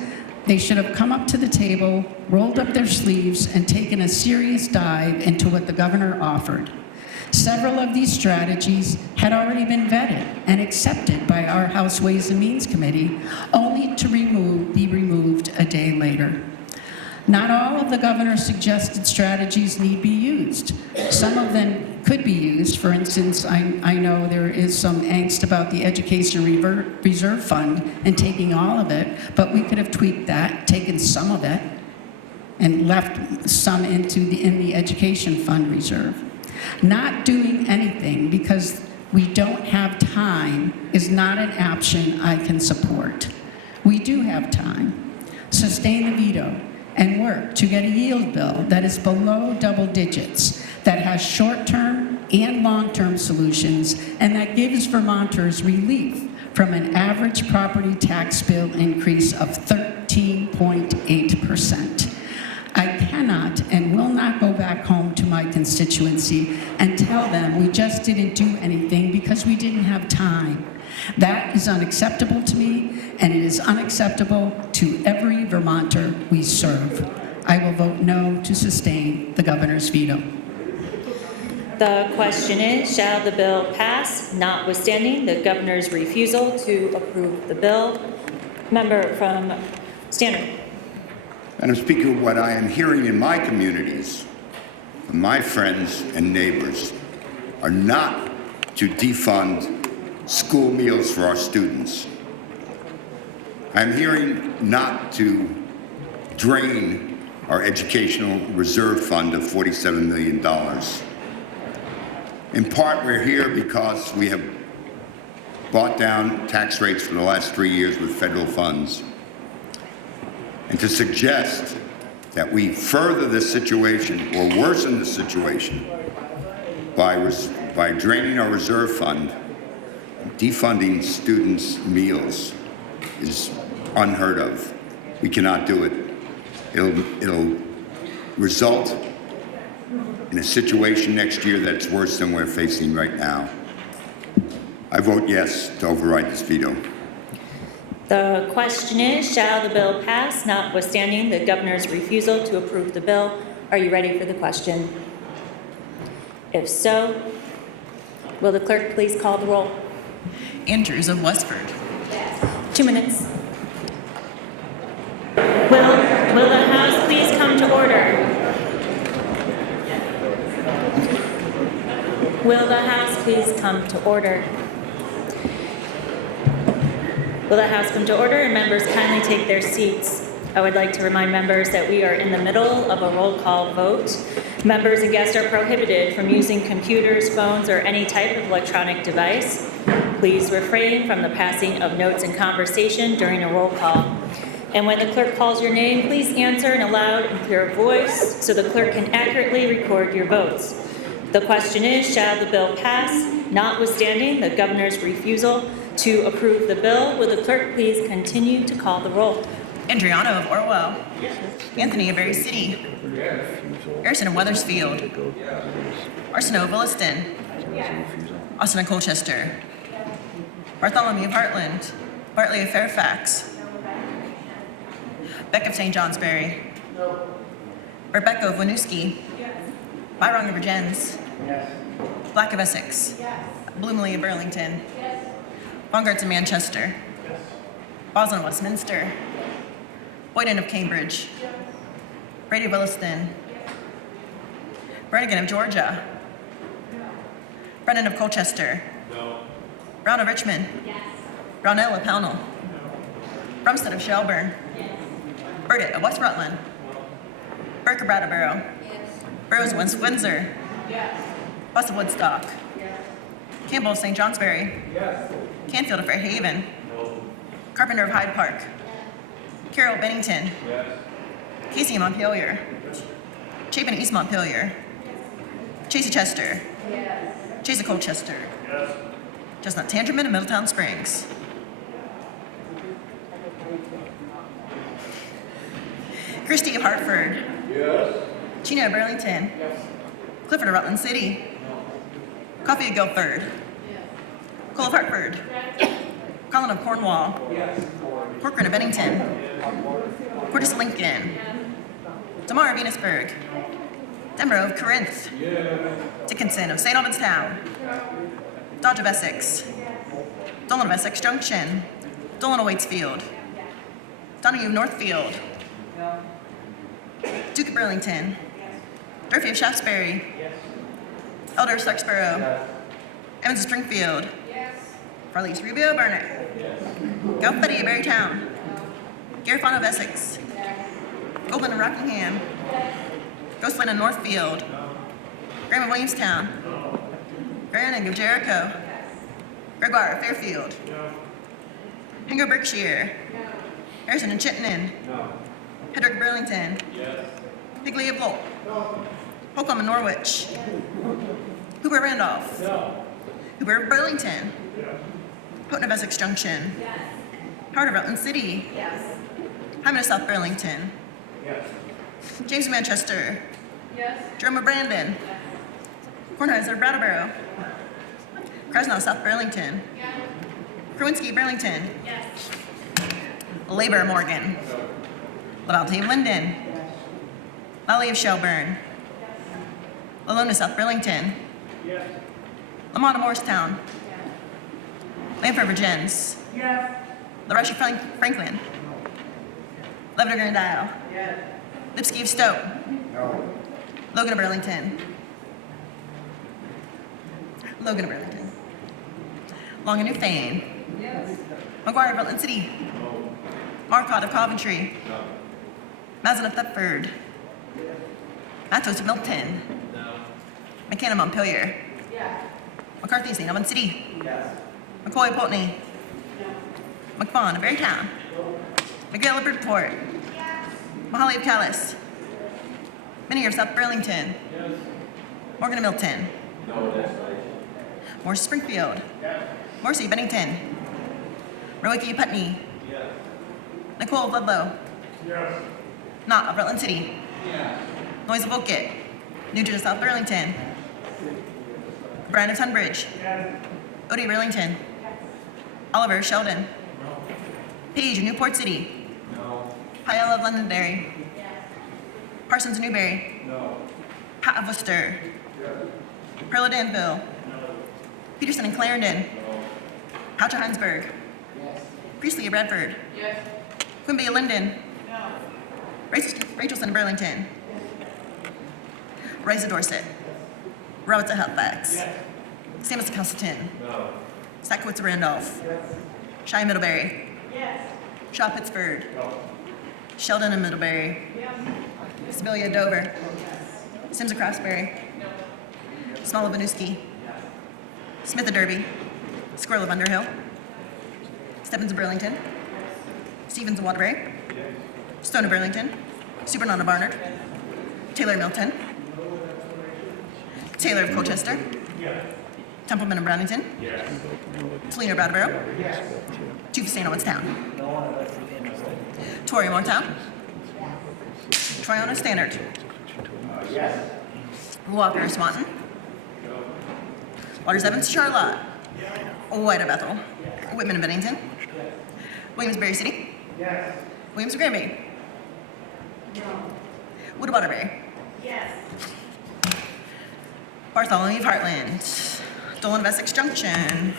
they should have come up to the table, rolled up their sleeves, and taken a serious dive into what the governor offered. Several of these strategies had already been vetted and accepted by our House Ways and Means Committee, only to be removed a day later. Not all of the governor's suggested strategies need be used. Some of them could be used. For instance, I know there is some angst about the Education Reserve Fund and taking all of it, but we could have tweaked that, taken some of it, and left some in the Education Fund Reserve. Not doing anything because we don't have time is not an option I can support. We do have time. Sustain the veto and work to get a yield bill that is below double digits, that has short-term and long-term solutions, and that gives Vermonters relief from an average property tax bill increase of 13.8%. I cannot and will not go back home to my constituency and tell them we just didn't do anything because we didn't have time. That is unacceptable to me, and it is unacceptable to every Vermonter we serve. I will vote no to sustain the governor's veto. The question is, shall the bill pass, notwithstanding the governor's refusal to approve the bill? Member from Standard. Madam Speaker, what I am hearing in my communities from my friends and neighbors are not to defund school meals for our students. I'm hearing not to drain our educational reserve fund of $47 million. In part, we're here because we have brought down tax rates for the last 3 years with federal funds. And to suggest that we further this situation or worsen the situation by draining our reserve fund, defunding students' meals is unheard of. We cannot do it. It'll result in a situation next year that's worse than we're facing right now. I vote yes to override this veto. The question is, shall the bill pass, notwithstanding the governor's refusal to approve the bill? Are you ready for the question? If so, will the clerk please call the roll? Andrews of Westford. 2 minutes. Will the House please come to order? Will the House please come to order? Will the House come to order and members kindly take their seats? I would like to remind members that we are in the middle of a roll call vote. Members and guests are prohibited from using computers, phones, or any type of electronic device. Please refrain from the passing of notes and conversation during a roll call. And when the clerk calls your name, please answer in a loud and clear voice so the clerk can accurately record your votes. The question is, shall the bill pass, notwithstanding the governor's refusal to approve the bill? Will the clerk please continue to call the roll? Andriano of Orwell. Anthony of Berry City. Harrison of Weathersfield. Arsenault of Williston. Austin of Colchester. Bartholomew of Heartland. Bartley of Fairfax. Beck of St. Johnsbury. Rebecca of Winooski. Byron of Virgins. Black of Essex. Bloomley of Burlington. Bongarts of Manchester. Boslin of Westminster. Boyden of Cambridge. Brady of Williston. Brannigan of Georgia. Brennan of Colchester. Brown of Richmond. Brownell of Pownell. Brumstead of Shelburne. Burdett of West Rutland. Burke of Brattleboro. Burrows of West Windsor. Buss of Woodstock. Campbell of St. Johnsbury. Canfield of Fairhaven. Carpenter of Hyde Park. Carroll of Bennington. Casey of Montpelier. Chapin of East Montpelier. Chase of Chester. Chase of Colchester. Chestnut Tangerman of Middletown Springs. Christie of Hartford. Chino of Burlington. Clifford of Rutland City. Coffee of Guilford. Cole of Hartford. Colin of Cornwall. Corcoran of Bennington. Curtis of Lincoln. Damar of Venusburg. Denbrough of Corinth. Dickinson of St. Albans Town. Dodge of Essex. Dolan of Essex Junction. Dolan of Waitsfield. Donahue of Northfield. Duke of Burlington. Durfee of Shaftesbury. Elder of Starksboro. Evans of Springfield. Farley of Rubio Burnett. Gough Betty of Berrytown. Garifon of Essex. Goldman of Rockingham. Ghostland of Northfield. Graham of Williamstown. Branning of Jericho. Gregoire of Fairfield. Hingo Berkshire. Harrison and Chittenden. Hedrick of Burlington. Higley of Lowell. Holcomb of Norwich. Hooper of Randolph. Hooper of Burlington. Houghton of Essex Junction. Howard of Rutland City. Hyman of South Burlington. James of Manchester. Jerome of Brandon. Kornheiser of Brattleboro. Krasnow of South Burlington. Krawinski of Burlington. Labor of Morgan. Lavaltine of Linden. Lally of Shelburne. Lalone of South Burlington. Lamont of Morristown. Lamford of Virgins. LaRoche of Franklin. Levitt of Grand Isle. Lipsky of Stowe. Logan of Burlington. Logan of Burlington. Long of Newfane. McGuire of Rutland City. Marcotte of Coventry. Mazin of Thetford. Matos of Milton. McCann of Montpelier. McCarthy of St. Albans City. McCoy of Pulteney. McFawn of Berrytown. McGill of Bridgeport. Mahaly of Calais. Minier of South Burlington. Morgan of Milton. Morse of Springfield. Morrissey of Bennington. Rowicki of Putney. Nicole of Ludlow. Knott of Rutland City. Noyes of Wolcott. Nugent of South Burlington. Bryan of Tunbridge. Odie of Burlington. Oliver of Sheldon. Page of Newport City. Pyle of Londonderry. Parsons of Newberry. Pat of Worcester. Pearl of Danville. Peterson and Clarendon. Pouch of Heinsberg. Priestley of Redford. Quimby of Linden. Rachelson of Burlington. Rice of Dorset. Roberts of Halifax. Samus of Castleton. Sackowitz of Randolph. Shy of Middlebury. Shaw Pittsford. Sheldon of Middlebury. Sibilia of Dover. Sims of Craftsbury. Small of Winooski. Smith of Derby. Squirrel of Underhill. Stebbins of Burlington. Stevens of Waterbury. Stone of Burlington. Supernana Barnard. Taylor Milton. Taylor of Colchester. Templeman of Brownington. Toledo Brattleboro. Two for St. Albans Town. Tory Moretown. Triona Stannard. Walker Swanton. Waters Evans Charlotte. White of Bethel. Whitman of Bennington. Williamsbury City. Williams of Granby. Wood of Waterbury. Bartholomew of Heartland. Dolan of Essex Junction.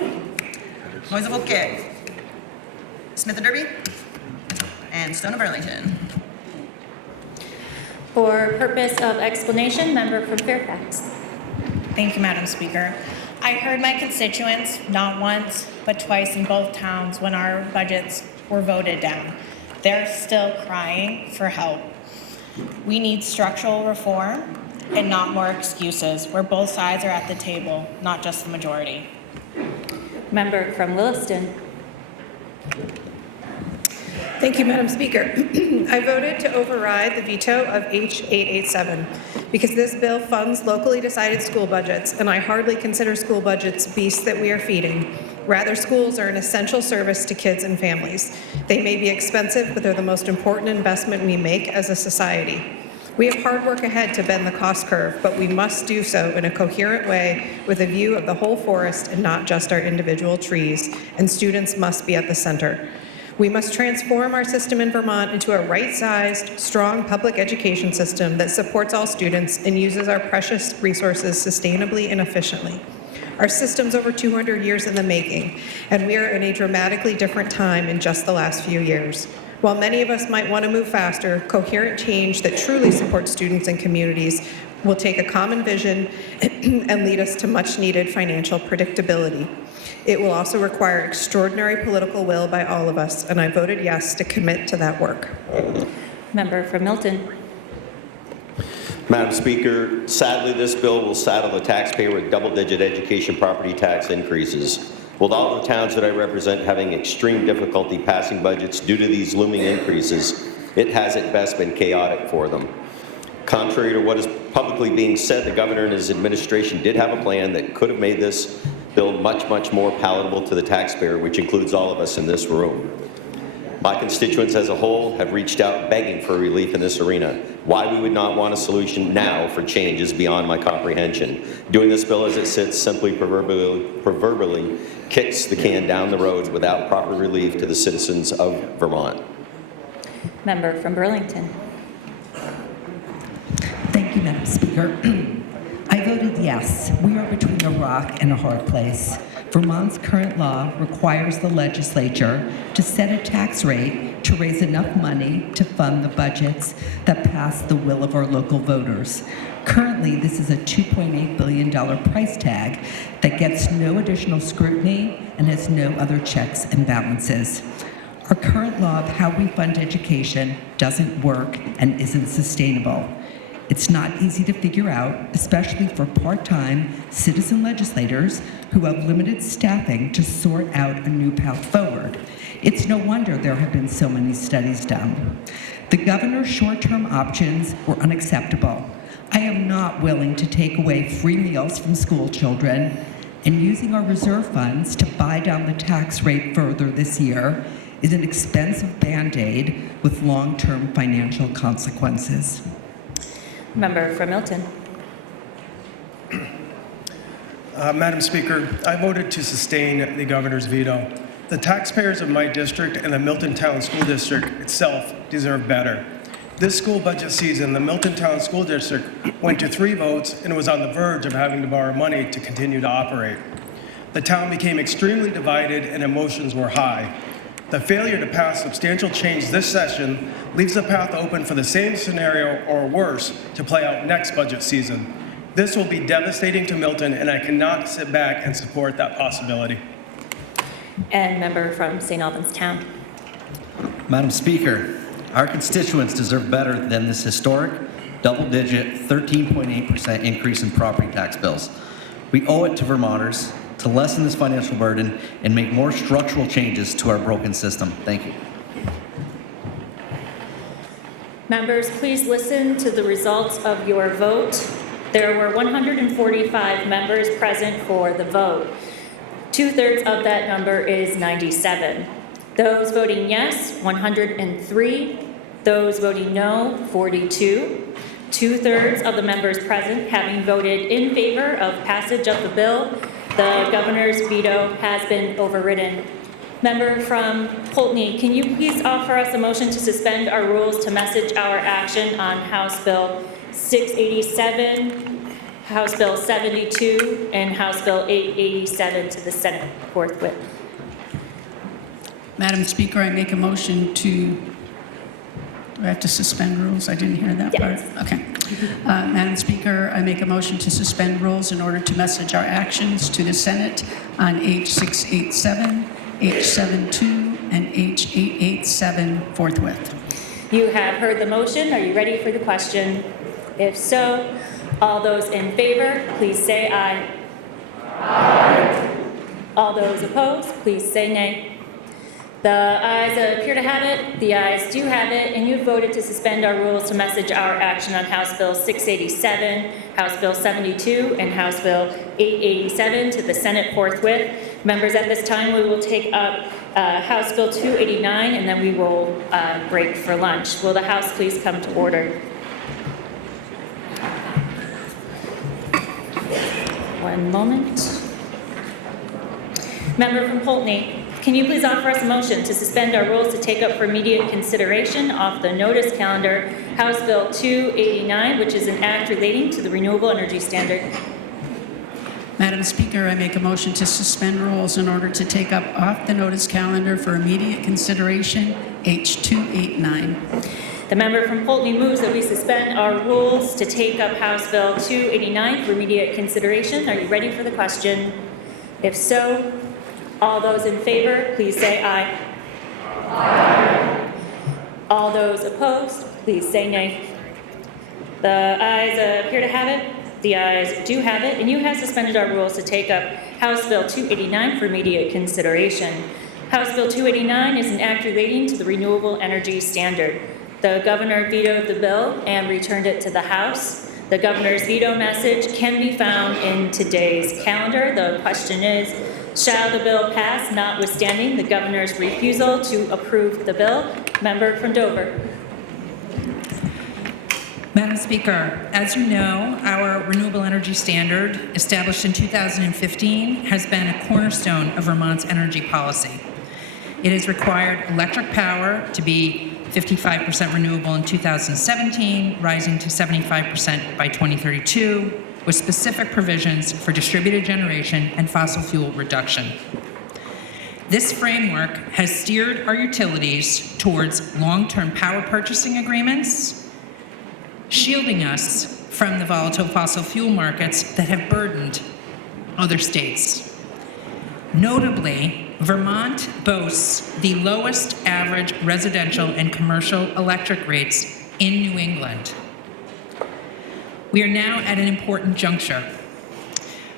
Noise of Wolcott. Smith of Derby. And Stone of Burlington. For purpose of explanation, member from Fairfax. Thank you, Madam Speaker. I heard my constituents not once, but twice in both towns when our budgets were voted down. They're still crying for help. We need structural reform and not more excuses, where both sides are at the table, not just the majority. Member from Williston. Thank you, Madam Speaker. I voted to override the veto of H.887 because this bill funds locally decided school budgets, and I hardly consider school budgets beasts that we are feeding. Rather, schools are an essential service to kids and families. They may be expensive, but they're the most important investment we make as a society. We have hard work ahead to bend the cost curve, but we must do so in a coherent way with a view of the whole forest and not just our individual trees, and students must be at the center. We must transform our system in Vermont into a right-sized, strong public education system that supports all students and uses our precious resources sustainably and efficiently. Our system's over 200 years in the making, and we are in a dramatically different time in just the last few years. While many of us might want to move faster, coherent change that truly supports students and communities will take a common vision and lead us to much-needed financial predictability. It will also require extraordinary political will by all of us, and I voted yes to commit to that work. Member from Milton. Madam Speaker, sadly, this bill will saddle the taxpayer with double-digit education property tax increases. With all the towns that I represent having extreme difficulty passing budgets due to these looming increases, it has at best been chaotic for them. Contrary to what is publicly being said, the governor and his administration did have a plan that could have made this bill much, much more palatable to the taxpayer, which includes all of us in this room. My constituents as a whole have reached out begging for relief in this arena. Why we would not want a solution now for change is beyond my comprehension. Doing this bill as it sits simply proverbially kicks the can down the road without proper relief to the citizens of Vermont. Member from Burlington. Thank you, Madam Speaker. I voted yes. We are between a rock and a hard place. Vermont's current law requires the legislature to set a tax rate to raise enough money to fund the budgets that pass the will of our local voters. Currently, this is a $2.8 billion price tag that gets no additional scrutiny and has no other checks and balances. Our current law of how we fund education doesn't work and isn't sustainable. It's not easy to figure out, especially for part-time citizen legislators who have limited staffing to sort out a new path forward. It's no wonder there have been so many studies done. The governor's short-term options were unacceptable. I am not willing to take away free meals from school children, and using our reserve funds to buy down the tax rate further this year is an expensive Band-Aid with long-term financial consequences. Member from Milton. Madam Speaker, I voted to sustain the governor's veto. The taxpayers of my district and the Milton Town School District itself deserve better. This school budget season, the Milton Town School District went to 3 votes and was on the verge of having to borrow money to continue to operate. The town became extremely divided and emotions were high. The failure to pass substantial change this session leaves the path open for the same scenario or worse to play out next budget season. This will be devastating to Milton, and I cannot sit back and support that possibility. And member from St. Albans Town. Madam Speaker, our constituents deserve better than this historic double-digit 13.8% increase in property tax bills. We owe it to Vermonters to lessen this financial burden and make more structural changes to our broken system. Thank you. Members, please listen to the results of your vote. There were 145 members present for the vote. 2/3 of that number is 97. Those voting yes, 103. Those voting no, 42. 2/3 of the members present having voted in favor of passage of the bill, the governor's veto has been overridden. Member from Poultney, can you please offer us a motion to suspend our rules to message our action on House Bill 687, House Bill 72, and House Bill 887 to the Senate forthwith? Madam Speaker, I make a motion to, do I have to suspend rules? I didn't hear that part. Yes. Okay. Madam Speaker, I make a motion to suspend rules in order to message our actions to the Senate on H687, H72, and H887 forthwith. You have heard the motion. Are you ready for the question? If so, all those in favor, please say aye. Aye. All those opposed, please say nay. The ayes appear to have it. The ayes do have it, and you voted to suspend our rules to message our action on House Bill 687, House Bill 72, and House Bill 887 to the Senate forthwith. Members, at this time, we will take up House Bill 289, and then we will break for lunch. Will the House please come to order? One moment. Member from Poultney, can you please offer us a motion to suspend our rules to take up for immediate consideration off the notice calendar House Bill 289, which is an act relating to the renewable energy standard? Madam Speaker, I make a motion to suspend rules in order to take up off the notice calendar for immediate consideration H289. The member from Poultney moves that we suspend our rules to take up House Bill 289 for immediate consideration. Are you ready for the question? If so, all those in favor, please say aye. Aye. All those opposed, please say nay. The ayes appear to have it. The ayes do have it, and you have suspended our rules to take up House Bill 289 for immediate consideration. House Bill 289 is an act relating to the renewable energy standard. The governor vetoed the bill and returned it to the House. The governor's veto message can be found in today's calendar. The question is, shall the bill pass notwithstanding the governor's refusal to approve the bill? Member from Dover. Madam Speaker, as you know, our renewable energy standard, established in 2015, has been a cornerstone of Vermont's energy policy. It has required electric power to be 55% renewable in 2017, rising to 75% by 2032, with specific provisions for distributed generation and fossil fuel reduction. This framework has steered our utilities towards long-term power purchasing agreements, shielding us from the volatile fossil fuel markets that have burdened other states. Notably, Vermont boasts the lowest average residential and commercial electric rates in New England. We are now at an important juncture.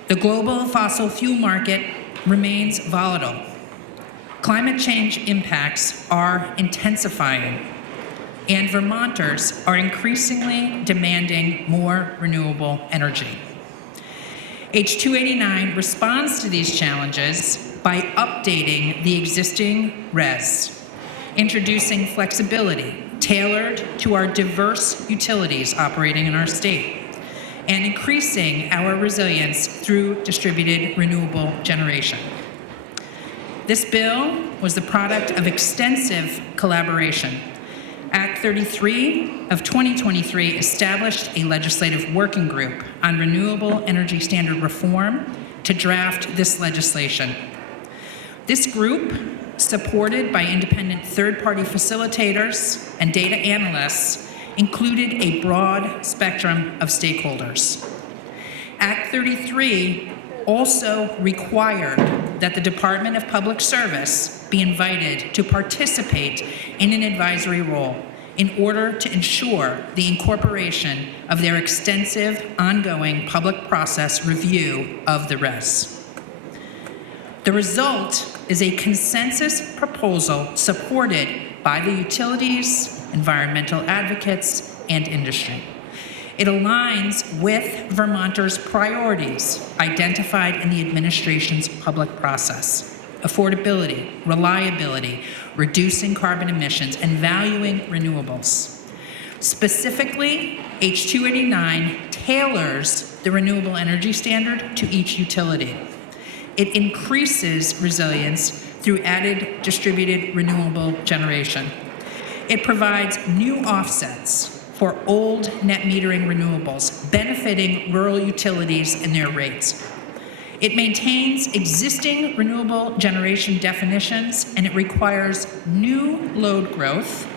The global fossil fuel market remains volatile. Climate change impacts are intensifying, and Vermonters are increasingly demanding more renewable energy. H289 responds to these challenges by updating the existing RES, introducing flexibility tailored to our diverse utilities operating in our state, and increasing our resilience through distributed renewable generation. This bill was the product of extensive collaboration. Act 33 of 2023 established a legislative working group on renewable energy standard reform to draft this legislation. This group, supported by independent third-party facilitators and data analysts, included a broad spectrum of stakeholders. Act 33 also required that the Department of Public Service be invited to participate in an advisory role in order to ensure the incorporation of their extensive ongoing public process review of the RES. The result is a consensus proposal supported by the utilities, environmental advocates, and industry. It aligns with Vermonters' priorities identified in the administration's public process: affordability, reliability, reducing carbon emissions, and valuing renewables. Specifically, H289 tailors the renewable energy standard to each utility. It increases resilience through added distributed renewable generation. It provides new offsets for old net metering renewables, benefiting rural utilities and their rates. It maintains existing renewable generation definitions, and it requires new load growth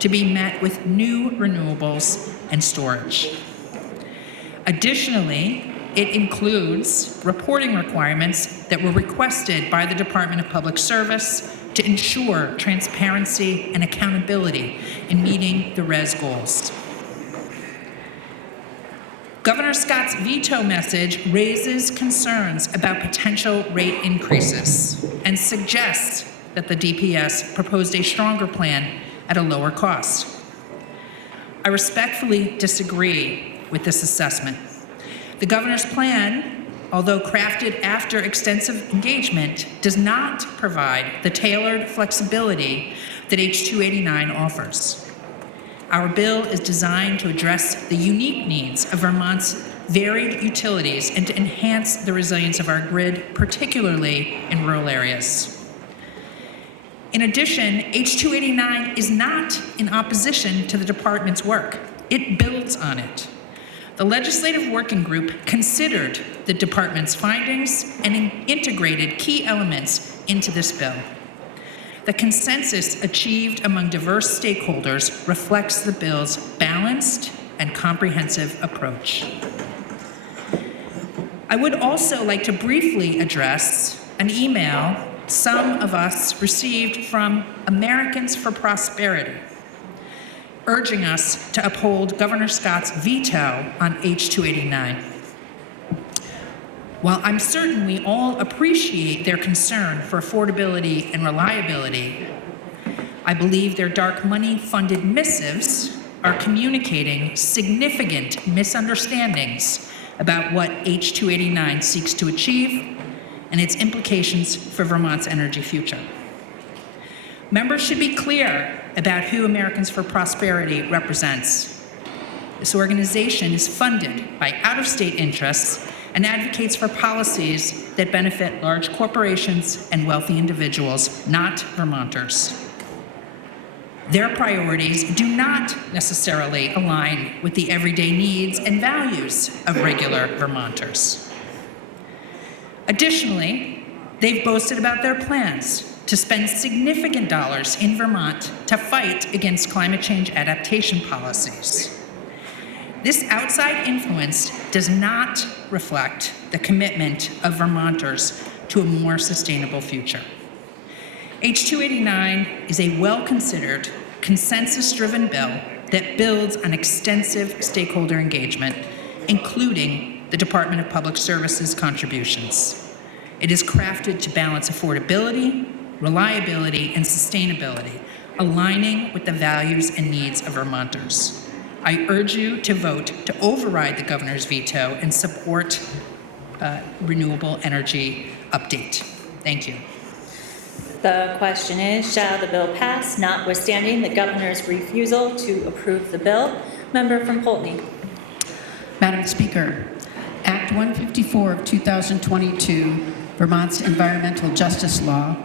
to be met with new renewables and storage. Additionally, it includes reporting requirements that were requested by the Department of Public Service to ensure transparency and accountability in meeting the RES goals. Governor Scott's veto message raises concerns about potential rate increases and suggests that the DPS proposed a stronger plan at a lower cost. I respectfully disagree with this assessment. The governor's plan, although crafted after extensive engagement, does not provide the tailored flexibility that H289 offers. Our bill is designed to address the unique needs of Vermont's varied utilities and to enhance the resilience of our grid, particularly in rural areas. In addition, H289 is not in opposition to the department's work. It builds on it. The Legislative Working Group considered the department's findings and integrated key elements into this bill. The consensus achieved among diverse stakeholders reflects the bill's balanced and comprehensive approach. I would also like to briefly address an email some of us received from Americans for Prosperity, urging us to uphold Governor Scott's veto on H289. While I'm certain we all appreciate their concern for affordability and reliability, I believe their dark money-funded missives are communicating significant misunderstandings about what H289 seeks to achieve and its implications for Vermont's energy future. Members should be clear about who Americans for Prosperity represents. This organization is funded by out-of-state interests and advocates for policies that benefit large corporations and wealthy individuals, not Vermonters. Their priorities do not necessarily align with the everyday needs and values of regular Vermonters. Additionally, they've boasted about their plans to spend significant dollars in Vermont to fight against climate change adaptation policies. This outside influence does not reflect the commitment of Vermonters to a more sustainable future. H289 is a well-considered, consensus-driven bill that builds on extensive stakeholder engagement, including the Department of Public Service's contributions. It is crafted to balance affordability, reliability, and sustainability, aligning with the values and needs of Vermonters. I urge you to vote to override the governor's veto and support renewable energy update. Thank you. The question is, shall the bill pass, notwithstanding the governor's refusal to approve the bill? Member from Poultney. Madam Speaker, Act 154 of 2022, Vermont's environmental justice law,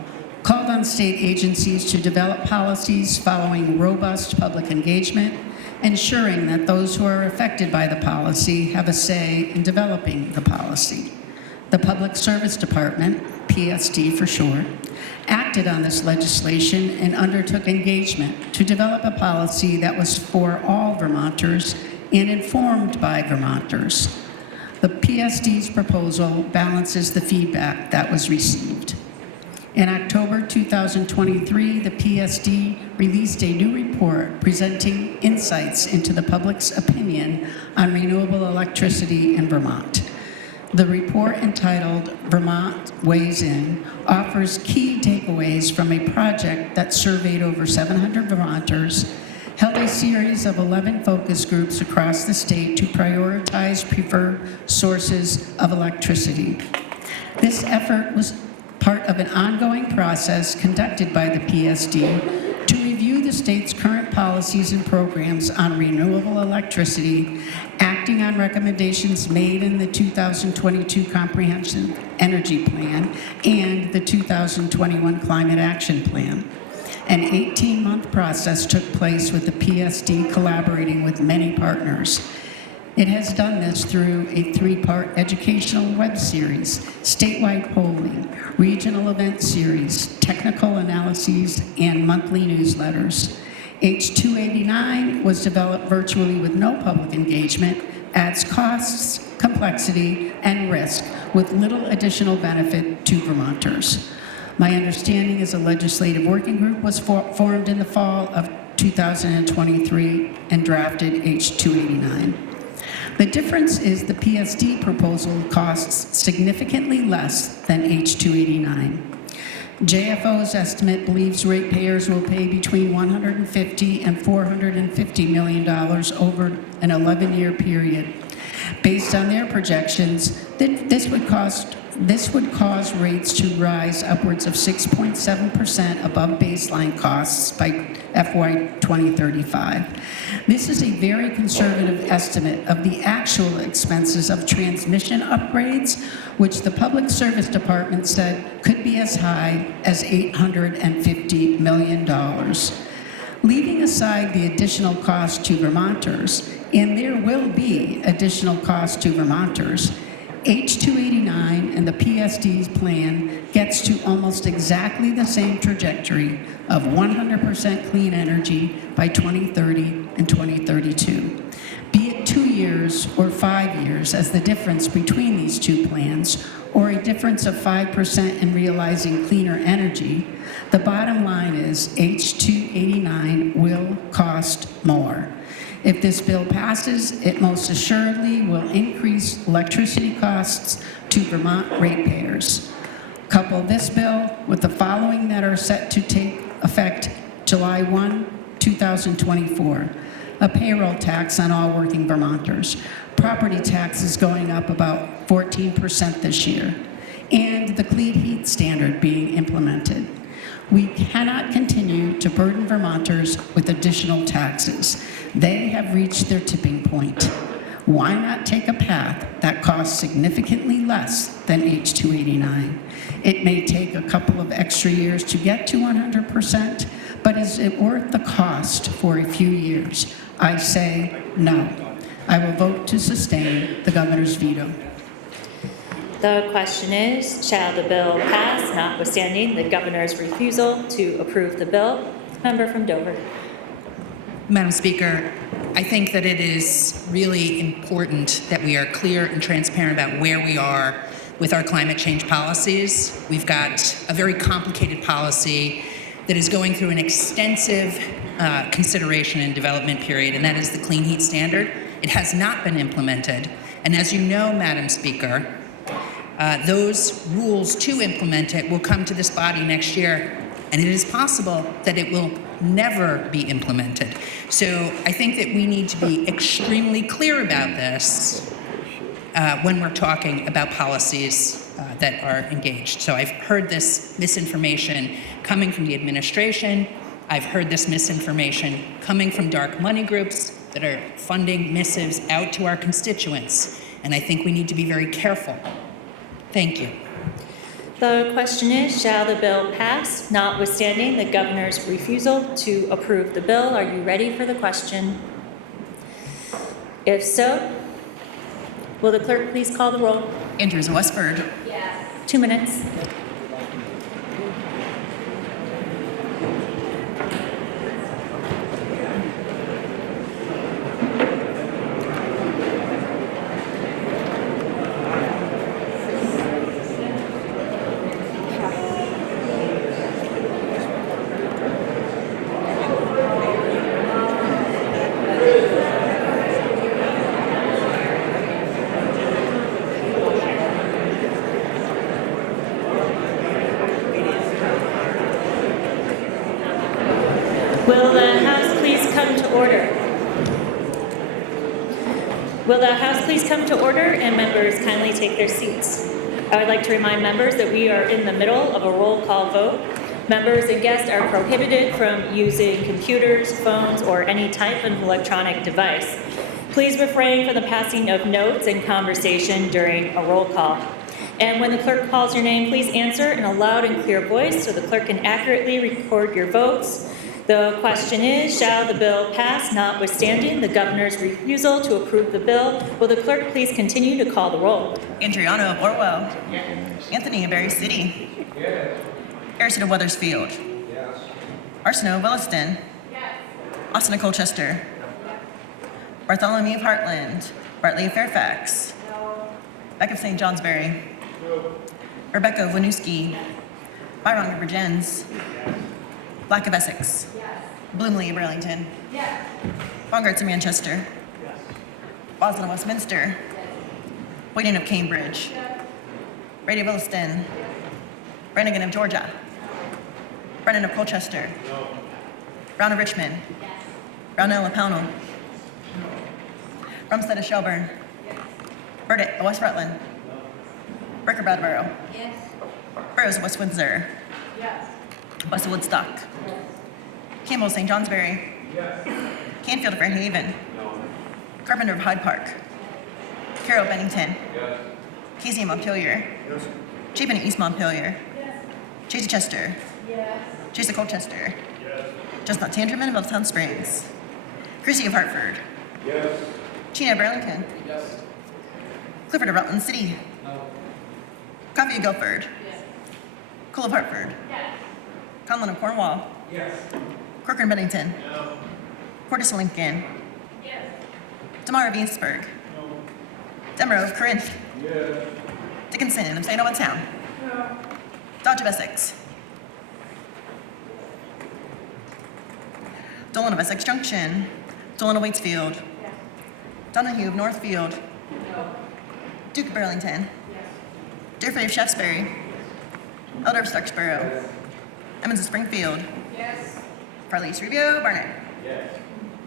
called on state agencies to develop policies following robust public engagement, ensuring that those who are affected by the policy have a say in developing the policy. The Public Service Department, PSD for short, acted on this legislation and undertook engagement to develop a policy that was for all Vermonters and informed by Vermonters. The PSD's proposal balances the feedback that was received. In October 2023, the PSD released a new report presenting insights into the public's opinion on renewable electricity in Vermont. The report, entitled Vermont Weighs In, offers key takeaways from a project that surveyed over 700 Vermonters, held a series of 11 focus groups across the state to prioritize preferred sources of electricity. This effort was part of an ongoing process conducted by the PSD to review the state's current policies and programs on renewable electricity, acting on recommendations made in the 2022 Comprehensive Energy Plan and the 2021 Climate Action Plan. An 18-month process took place with the PSD collaborating with many partners. It has done this through a 3-part educational web series, statewide polling, regional event series, technical analyses, and monthly newsletters. H289 was developed virtually with no public engagement, adds costs, complexity, and risk with little additional benefit to Vermonters. My understanding is a legislative working group was formed in the fall of 2023 and drafted H289. The difference is the PSD proposal costs significantly less than H289. JFO's estimate believes ratepayers will pay between $150 and $450 million over an 11-year period. Based on their projections, this would cause rates to rise upwards of 6.7% above baseline costs by FY 2035. This is a very conservative estimate of the actual expenses of transmission upgrades, which the Public Service Department said could be as high as $850 million. Leaving aside the additional cost to Vermonters, and there will be additional cost to Vermonters, H289 and the PSD's plan gets to almost exactly the same trajectory of 100% clean energy by 2030 and 2032. Be it 2 years or 5 years as the difference between these two plans, or a difference of 5% in realizing cleaner energy, the bottom line is H289 will cost more. If this bill passes, it most assuredly will increase electricity costs to Vermont ratepayers. Couple this bill with the following that are set to take effect July 1, 2024. A payroll tax on all working Vermonters. Property taxes going up about 14% this year. And the clean heat standard being implemented. We cannot continue to burden Vermonters with additional taxes. They have reached their tipping point. Why not take a path that costs significantly less than H289? It may take a couple of extra years to get to 100%, but is it worth the cost for a few years? I say no. I will vote to sustain the governor's veto. The question is, shall the bill pass, notwithstanding the governor's refusal to approve the bill? Member from Dover. Madam Speaker, I think that it is really important that we are clear and transparent about where we are with our climate change policies. We've got a very complicated policy that is going through an extensive consideration and development period, and that is the clean heat standard. It has not been implemented. And as you know, Madam Speaker, those rules to implement it will come to this body next year, and it is possible that it will never be implemented. So I think that we need to be extremely clear about this when we're talking about policies that are engaged. So I've heard this misinformation coming from the administration. I've heard this misinformation coming from dark money groups that are funding missives out to our constituents. And I think we need to be very careful. Thank you. The question is, shall the bill pass, notwithstanding the governor's refusal to approve the bill? Are you ready for the question? If so, will the clerk please call the roll? Andrews Westford. Yes. 2 minutes. Will the House please come to order and members kindly take their seats? I would like to remind members that we are in the middle of a roll call vote. Members and guests are prohibited from using computers, phones, or any type of electronic device. Please refrain from the passing of notes and conversation during a roll call. And when the clerk calls your name, please answer in a loud and clear voice so the clerk can accurately record your votes. The question is, shall the bill pass notwithstanding the governor's refusal to approve the bill? Will the clerk please continue to call the roll? Andriano of Orwell. Anthony of Berry City. Harrison of Weathersfield. Arsenault of Williston. Austin of Colchester. Bartholomew of Heartland. Bartley of Fairfax. Beck of St. Johnsbury. Rebecca of Winooski. Byron of Virgins. Black of Essex. Bloomley of Burlington. Bongarts of Manchester. Boslin of Westminster. Boyden of Cambridge. Brady of Williston. Brannigan of Georgia. Brennan of Colchester. Brown of Richmond. Brownell of Pownell. Rumstead of Shelburne. Burdett of West Rutland. Bricker of Brattleboro. Burrows of West Windsor. West of Woodstock. Campbell of St. Johnsbury. Canfield of Fairhaven. Carpenter of Hyde Park. Carroll of Bennington. Casey of Montpelier. Chapin of East Montpelier. Chase of Chester. Chase of Colchester. Chestnut Tangerman of Middletown Springs. Chrissy of Hartford. Chena of Burlington. Clifford of Rutland City. Coffee of Guilford. Cole of Hartford. Conlon of Cornwall. Corcoran Bennington. Cordes of Lincoln. Demar of Eastburg. Demereux of Corinth. Dickinson of St. Owen Town. Dodge of Essex. Dolan of Essex Junction. Dolan of Waitsfield. Donahue of Northfield. Duke of Burlington. Deerfield of Shaftesbury. Elder of Starksboro. Emmons of Springfield. Farley East Rubio, Barnett.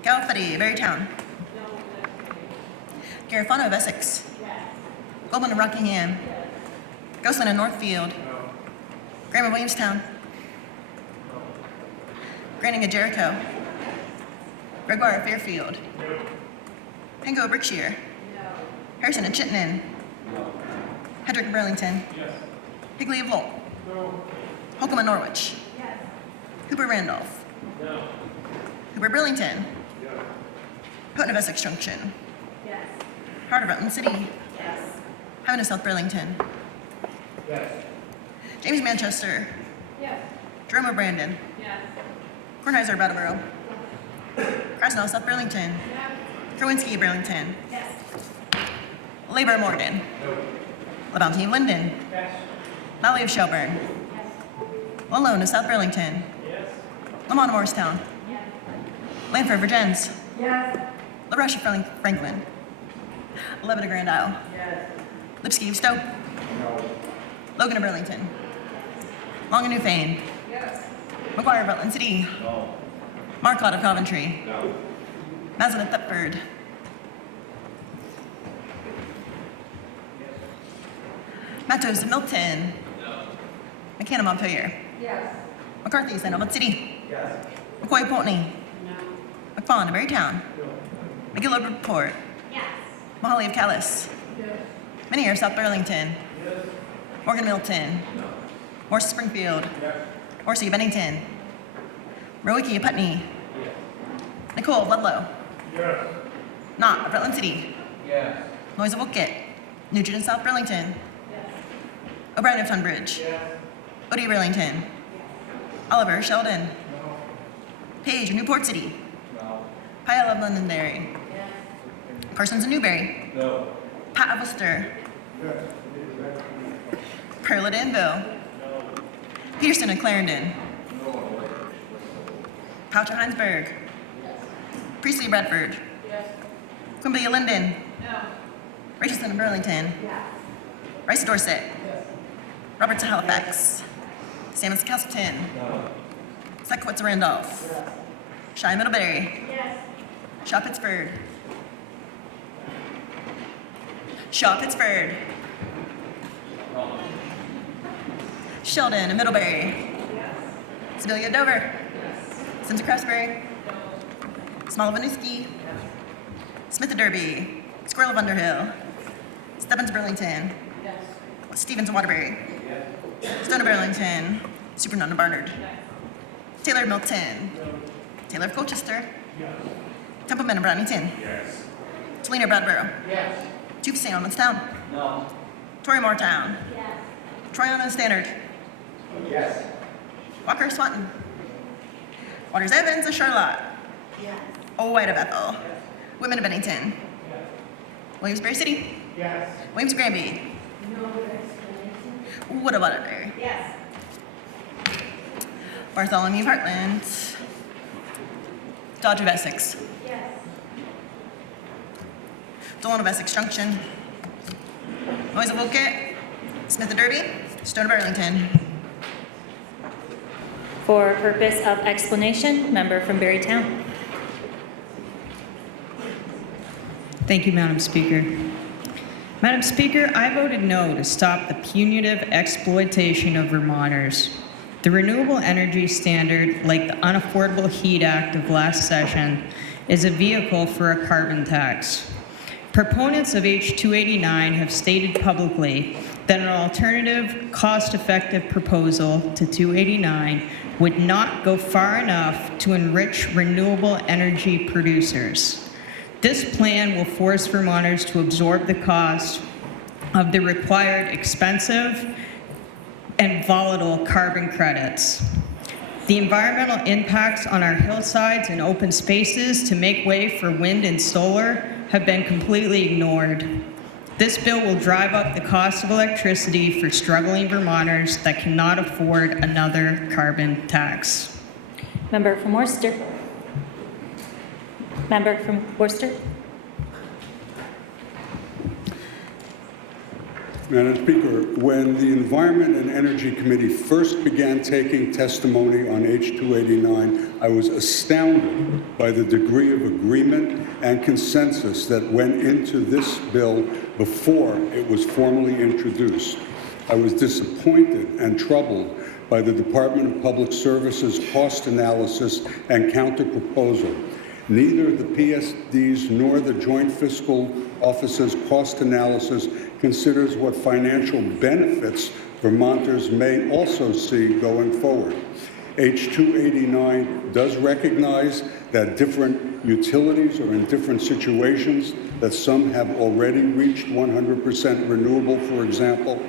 Galfetti, Berrytown. Garifano of Essex. Goldman of Rockingham. Gosselin of Northfield. Graham of Williamstown. Granting of Jericho. Gregoire of Fairfield. Pengo of Berkshire. Harrison of Chittenden. Hedrick of Burlington. Higley of Lowell. Holcomb of Norwich. Hooper Randolph. Hooper Burlington. Houghton of Essex Junction. Heart of Rutland City. Hyman of South Burlington. James Manchester. Jerome of Brandon. Kornheiser of Brattleboro. Krasnell of South Burlington. Kerwinsky of Burlington. Labor of Morgan. LaBounty of Linden. Lally of Shelburne. Malone of South Burlington. Lamont of Morristown. Lanford of Virgins. LaRoche of Franklin. Levitt of Grand Isle. Lipsky of Stowe. Logan of Burlington. Long of Newfane. McGuire of Rutland City. Marcotte of Coventry. Mazin of Thetford. Matos of Milton. McCann of Montpelier. McCarthy of St. Albans City. McCoy of Poultney. McFawn of Berrytown. McGill of Report. Mahaly of Callis. Minier of South Burlington. Morgan Milton. Morse of Springfield. Horsey of Bennington. Rowicki of Putney. Nicole of Ludlow. Knott of Rutland City. Noyes of Woolkit. Nugent of South Burlington. O'Brien of Tunbridge. Odie of Burlington. Oliver of Sheldon. Page of Newport City. Pyle of Londonderry. Parsons of Newberry. Pat of Worcester. Pearl of Danville. Peterson of Clarendon. Pouch of Heinsberg. Priestley of Bradford. Quimby of Linden. Richardson of Burlington. Rice of Dorset. Roberts of Halifax. Samus of Castleton. Sekowitz of Randolph. Shy Middlebury. Shaw Pittsburgh. Shaw Pittsford. Sheldon and Middlebury. Sibilia Dover. Sims of Craftsbury. Small of Winooski. Smith of Derby. Squirrel of Underhill. Stebbins of Burlington. Stevens of Waterbury. Stone of Burlington. Superintendent of Barnard. Taylor of Milton. Taylor of Colchester. Templeman of Brownington. Toledo of Bradboro. Duke of St. Albans Town. Torrey Moortown. Troy on Standard. Walker of Swanton. Waters Evans of Charlotte. White of Ethel. Women of Bennington. Williamsbury City. Williams of Granby. Wood of Waterbury. Bartholomew of Heartland. Dodge of Essex. Dolan of Essex Junction. Noise of Woket. Smith of Derby. Stone of Burlington. For purpose of explanation, member from Berrytown. Thank you, Madam Speaker. Madam Speaker, I voted no to stop the punitive exploitation of Vermonters. The Renewable Energy Standard, like the Unaffordable Heat Act of last session, is a vehicle for a carbon tax. Proponents of H289 have stated publicly that an alternative, cost-effective proposal to 289 would not go far enough to enrich renewable energy producers. This plan will force Vermonters to absorb the cost of the required expensive and volatile carbon credits. The environmental impacts on our hillsides and open spaces to make way for wind and solar have been completely ignored. This bill will drive up the cost of electricity for struggling Vermonters that cannot afford another carbon tax. Member from Worcester. Member from Worcester. Madam Speaker, when the Environment and Energy Committee first began taking testimony on H289, I was astounded by the degree of agreement and consensus that went into this bill before it was formally introduced. I was disappointed and troubled by the Department of Public Services cost analysis and counter-proposal. Neither the PSD's nor the Joint Fiscal Office's cost analysis considers what financial benefits Vermonters may also see going forward. H289 does recognize that different utilities are in different situations, that some have already reached 100% renewable, for example.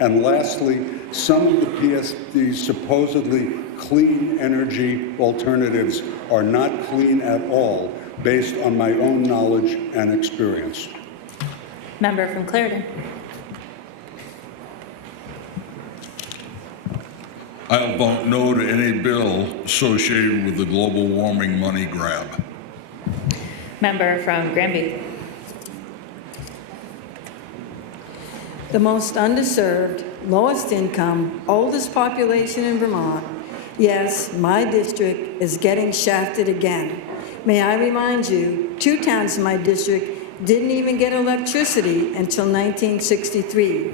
And lastly, some of the PSD's supposedly clean energy alternatives are not clean at all, based on my own knowledge and experience. Member from Clarendon. I'll vote no to any bill associated with the global warming money grab. Member from Granby. The most underserved, lowest income, oldest population in Vermont. Yes, my district is getting shafted again. May I remind you, 2 towns in my district didn't even get electricity until 1963.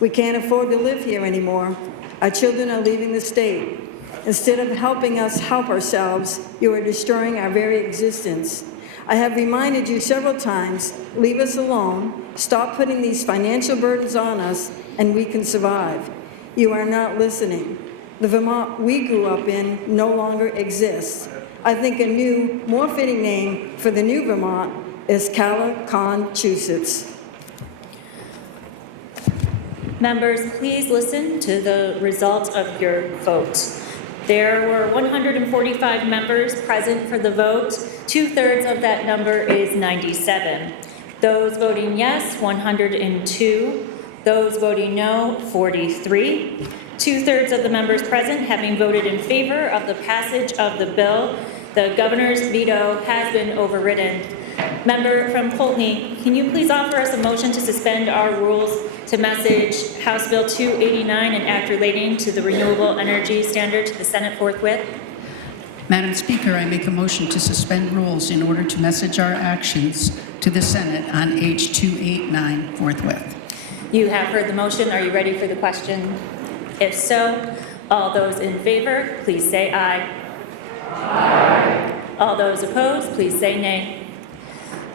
We can't afford to live here anymore. Our children are leaving the state. Instead of helping us help ourselves, you are destroying our very existence. I have reminded you several times, leave us alone, stop putting these financial burdens on us, and we can survive. You are not listening. The Vermont we grew up in no longer exists. I think a new, more fitting name for the new Vermont is Caliconchusetts. Members, please listen to the result of your vote. There were 145 members present for the vote. 2/3 of that number is 97. Those voting yes, 102. Those voting no, 43. 2/3 of the members present having voted in favor of the passage of the bill. The governor's veto has been overridden. Member from Poultney, can you please offer us a motion to suspend our rules to message House Bill 289 and act relating to the renewable energy standard to the Senate forthwith? Madam Speaker, I make a motion to suspend rules in order to message our actions to the Senate on H289 forthwith. You have heard the motion. Are you ready for the question? If so, all those in favor, please say aye. Aye. All those opposed, please say nay.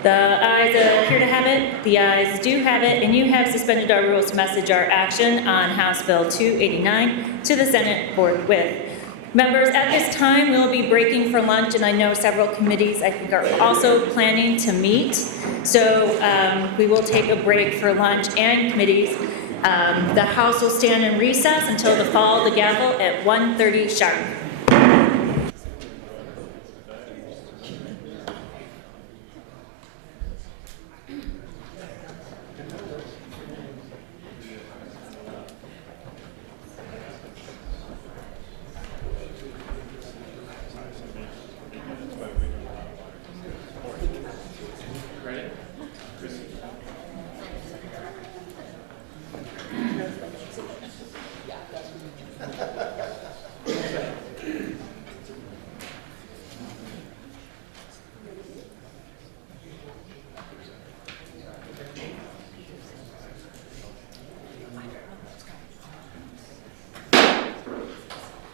The ayes appear to have it. The ayes do have it, and you have suspended our rules to message our action on House Bill 289 to the Senate forthwith. Members, at this time, we'll be breaking for lunch, and I know several committees, I think, are also planning to meet. So we will take a break for lunch and committees. The House will stand in recess until the fall of the gavel at 1:30 sharp.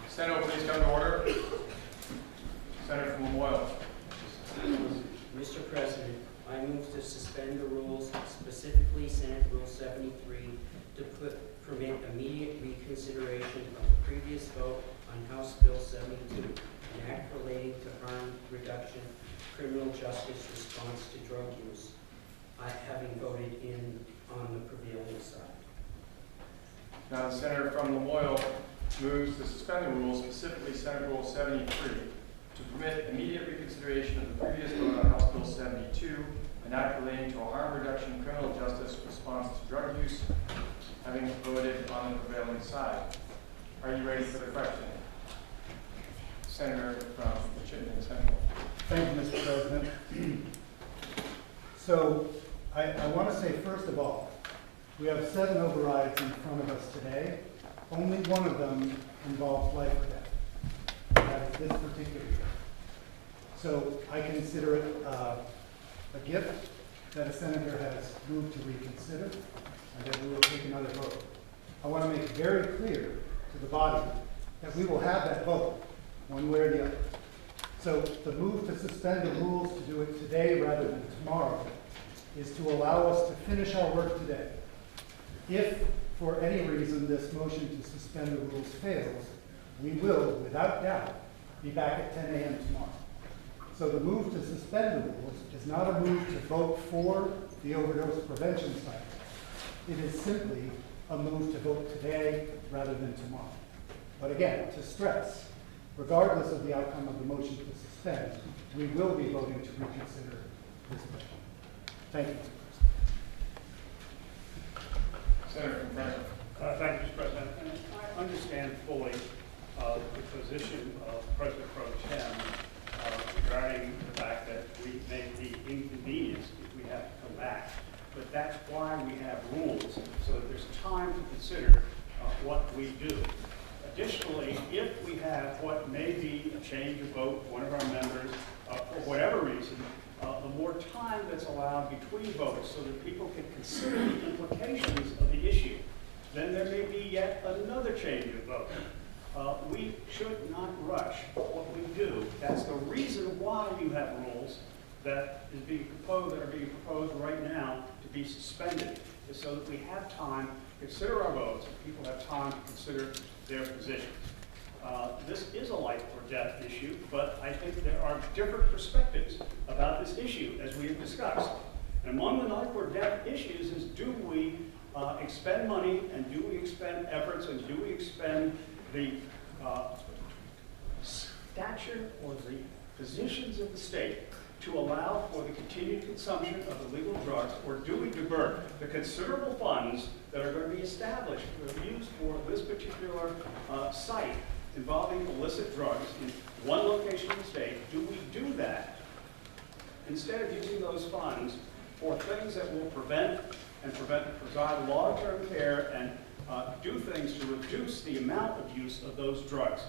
Senator, please come to order. Senator from Lamoille. Mr. President, I move to suspend the rules, specifically Senate Rule 73, to permit immediate reconsideration of the previous vote on House Bill 72, an act relating to harm reduction, criminal justice response to drug use, having voted on the prevailing side. Now, the senator from Lamoille moves to suspend the rules, specifically Senate Rule 73, to permit immediate reconsideration of the previous vote on House Bill 72, an act relating to a harm reduction, criminal justice response to drug use, having voted on the prevailing side. Are you ready for the question? Senator from Chittenden Central. Thank you, Mr. President. So I want to say, first of all, we have 7 overrides in front of us today. Only one of them involves life or death. That is this particular bill. So I consider it a gift that a senator has moved to reconsider, and that we will take another vote. I want to make it very clear to the body that we will have that vote, one way or the other. So the move to suspend the rules to do it today rather than tomorrow is to allow us to finish our work today. If, for any reason, this motion to suspend the rules fails, we will, without doubt, be back at 10 a.m. tomorrow. So the move to suspend the rules is not a move to vote for the overdose prevention site. It is simply a move to vote today rather than tomorrow. But again, to stress, regardless of the outcome of the motion to suspend, we will be voting to reconsider this question. Thank you, Mr. President. Senator from Franklin. Thank you, Mr. President. And I understand fully the position of President Pro Tem regarding the fact that we may be inconvenienced if we have to come back. But that's why we have rules, so that there's time to consider what we do. Additionally, if we have what may be a change of vote, one of our members, for whatever reason, the more time that's allowed between votes so that people can consider the implications of the issue, then there may be yet another change of vote. We should not rush what we do. That's the reason why you have rules that are being proposed right now to be suspended, is so that we have time to consider our votes and people have time to consider their positions. This is a life or death issue, but I think there are different perspectives about this issue, as we have discussed. And among the life or death issues is, do we expend money, and do we expend efforts, and do we expend the stature or the positions of the state to allow for the continued consumption of illegal drugs, or do we divert the considerable funds that are going to be established or used for this particular site involving illicit drugs in one location in the state? Do we do that instead of using those funds for things that will provide long-term care and do things to reduce the amount of use of those drugs?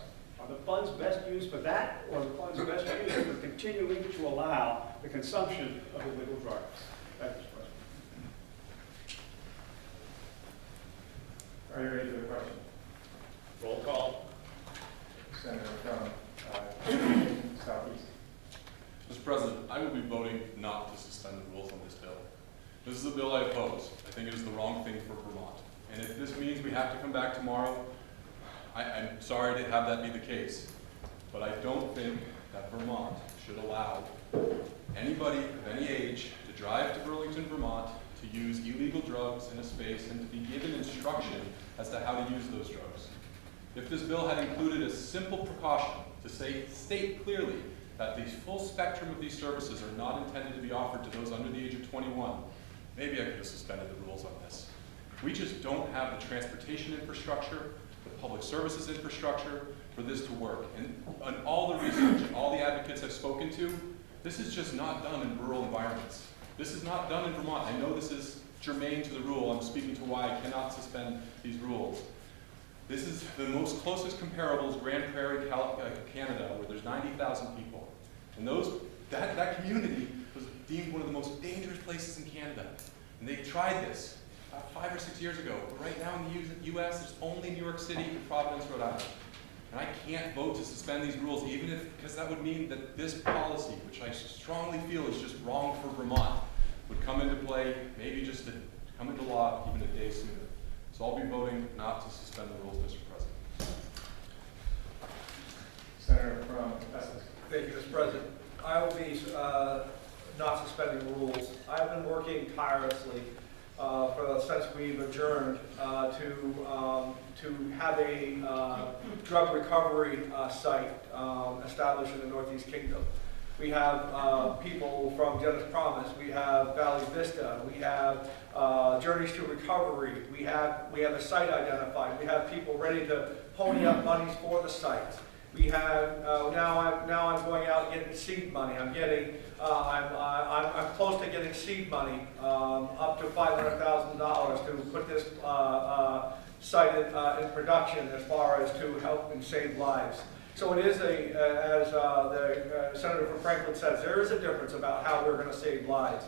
Are the funds best used for that, or the funds best used for continuing to allow the consumption of illegal drugs? That's the question. Are you ready for the question? Roll call. Senator from Southeast. Mr. President, I will be voting not to suspend the rules on this bill. This is a bill I oppose. I think it is the wrong thing for Vermont. And if this means we have to come back tomorrow, I'm sorry to have that be the case. But I don't think that Vermont should allow anybody of any age to drive to Burlington, Vermont, to use illegal drugs in a space and to be given instruction as to how to use those drugs. If this bill had included a simple precaution to state clearly that the full spectrum of these services are not intended to be offered to those under the age of 21, maybe I could have suspended the rules on this. We just don't have the transportation infrastructure, the public services infrastructure for this to work. And on all the research and all the advocates I've spoken to, this is just not done in rural environments. This is not done in Vermont. I know this is germane to the rule. I'm speaking to why I cannot suspend these rules. This is the most closest comparable is Grand Prairie, Canada, where there's 90,000 people. And that community was deemed one of the most dangerous places in Canada. And they tried this 5 or 6 years ago. But right now in the U.S., there's only New York City and Providence, Rhode Island. And I can't vote to suspend these rules, because that would mean that this policy, which I strongly feel is just wrong for Vermont, would come into play, maybe just to come into law even a day sooner. So I'll be voting not to suspend the rules, Mr. President. Senator from Essex. Thank you, Mr. President. I will be not suspending the rules. I've been working tirelessly since we've adjourned to have a drug recovery site established in the Northeast Kingdom. We have people from Dennis Promise. We have Valley Vista. We have Journeys to Recovery. We have a site identified. We have people ready to pony up monies for the sites. We have now I'm going out and getting seed money. I'm close to getting seed money up to $500,000 to put this site in production as far as to help and save lives. So it is as the Senator from Franklin says, there is a difference about how we're going to save lives.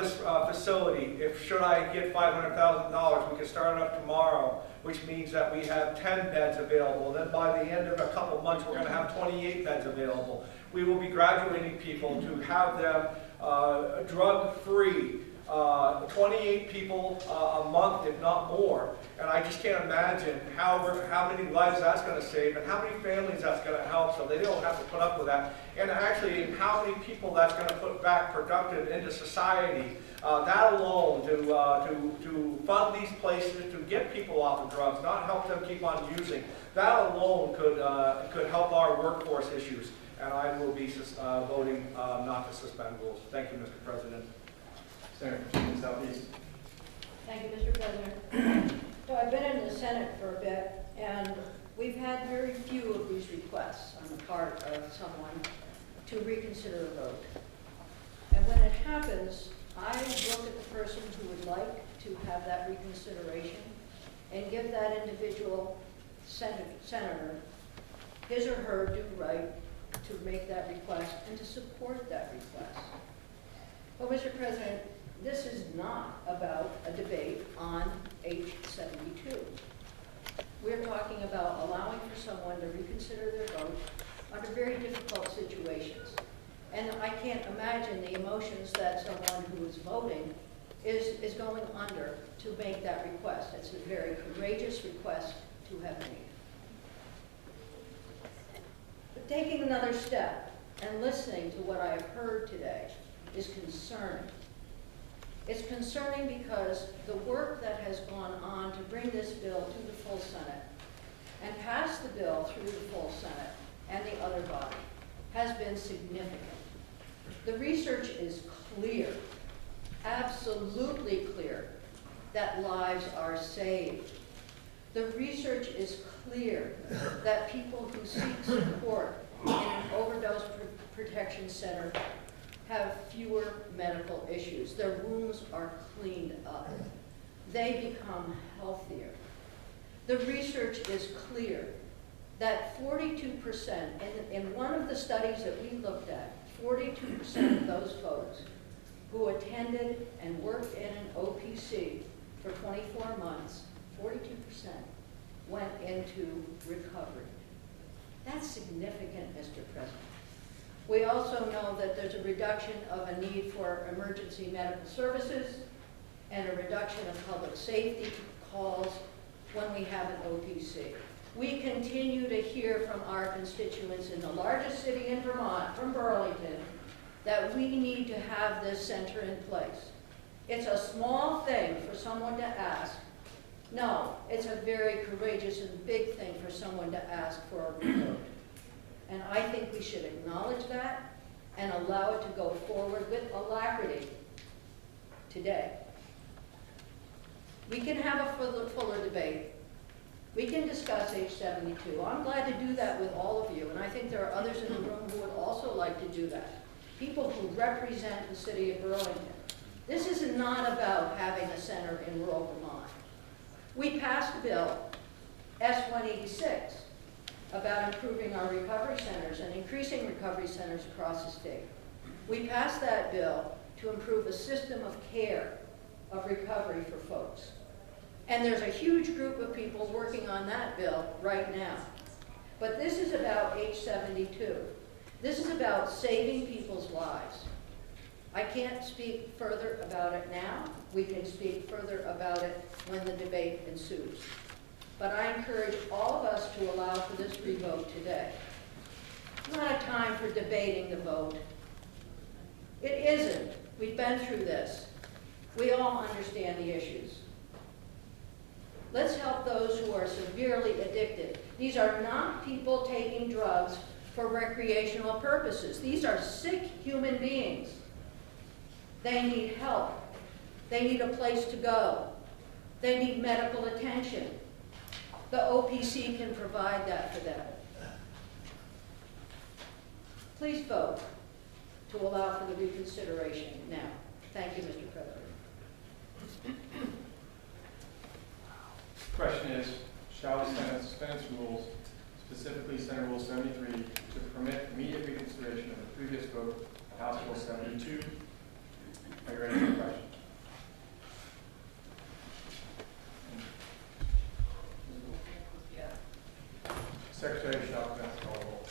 This facility, should I get $500,000, we can start it up tomorrow, which means that we have 10 beds available. Then by the end of a couple of months, we're going to have 28 beds available. We will be graduating people to have them drug-free, 28 people a month, if not more. And I just can't imagine how many lives that's going to save and how many families that's going to help so they don't have to put up with that. And actually, how many people that's going to put back productive into society. That alone, to fund these places, to get people off of drugs, not help them keep on using, that alone could help our workforce issues. And I will be voting not to suspend rules. Thank you, Mr. President. Senator from Southeast. Thank you, Mr. President. So I've been in the Senate for a bit, and we've had very few of these requests on the part of someone to reconsider a vote. And when it happens, I look at the person who would like to have that reconsideration and give that individual senator his or her due right to make that request and to support that request. Well, Mr. President, this is not about a debate on H-72. We're talking about allowing for someone to reconsider their vote under very difficult situations. And I can't imagine the emotions that someone who is voting is going under to make that request. It's a very courageous request to have made. But taking another step and listening to what I have heard today is concerning. It's concerning because the work that has gone on to bring this bill to the full Senate and pass the bill through the full Senate and the other body has been significant. The research is clear, absolutely clear, that lives are saved. The research is clear that people who seek support in an overdose protection center have fewer medical issues. Their wounds are cleaned up. They become healthier. The research is clear that 42%, in one of the studies that we looked at, 42% of those folks who attended and worked in an OPC for 24 months, 42% went into recovery. That's significant, Mr. President. We also know that there's a reduction of a need for emergency medical services and a reduction of public safety calls when we have an OPC. We continue to hear from our constituents in the largest city in Vermont, from Burlington, that we need to have this center in place. It's a small thing for someone to ask. No, it's a very courageous and big thing for someone to ask for a revote. And I think we should acknowledge that and allow it to go forward with alacrity today. We can have a fuller debate. We can discuss H-72. I'm glad to do that with all of you, and I think there are others in the room who would also like to do that. People who represent the city of Burlington. This is not about having a center in rural Vermont. We passed a bill, S-186, about improving our recovery centers and increasing recovery centers across the state. We passed that bill to improve a system of care, of recovery for folks. And there's a huge group of people working on that bill right now. But this is about H-72. This is about saving people's lives. I can't speak further about it now. We can speak further about it when the debate ensues. But I encourage all of us to allow for this revote today. It's not a time for debating the vote. It isn't. We've been through this. We all understand the issues. Let's help those who are severely addicted. These are not people taking drugs for recreational purposes. These are sick human beings. They need help. They need a place to go. They need medical attention. The OPC can provide that for them. Please vote to allow for the reconsideration now. Thank you, Mr. President. Question is, shall the Senate suspend its rules, specifically Senate Rule 73, to permit immediate reconsideration of the previous vote of House Bill 72? Are you ready for the question? Secretary shall commence the roll.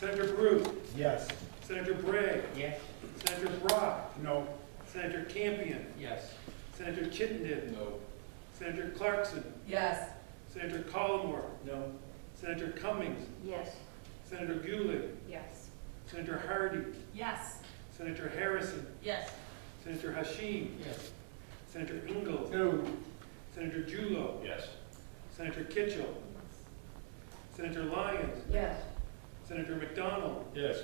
Senator Baruth. Yes. Senator Bray. Yes. Senator Brock. No. Senator Campion. Yes. Senator Chittenden. No. Senator Clarkson. Yes. Senator Collmore. No. Senator Cummings. Yes. Senator Gulick. Yes. Senator Hardy. Yes. Senator Harrison. Yes. Senator Hashim. Yes. Senator Ingalls. No. Senator Julo. Yes. Senator Kitchell. Senator Lyons. Yes. Senator McDonald. Yes.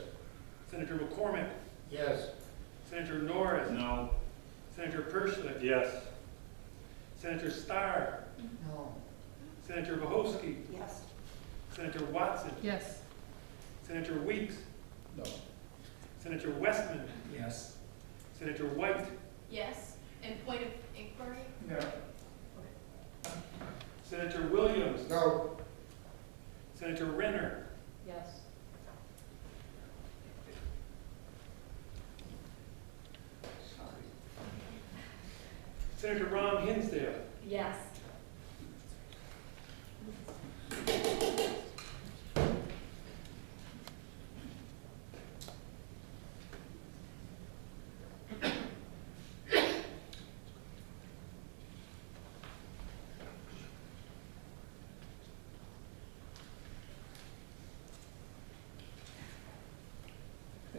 Senator McCormick. Yes. Senator Norris. No. Senator Perschlick. Yes. Senator Starr. No. Senator Vohosky. Yes. Senator Watson. Yes. Senator Weeks. No. Senator Westman. Yes. Senator White. Yes. And point of inquiry? No. Senator Williams. No. Senator Renner. Yes. Senator Ron Hinsdale. Yes.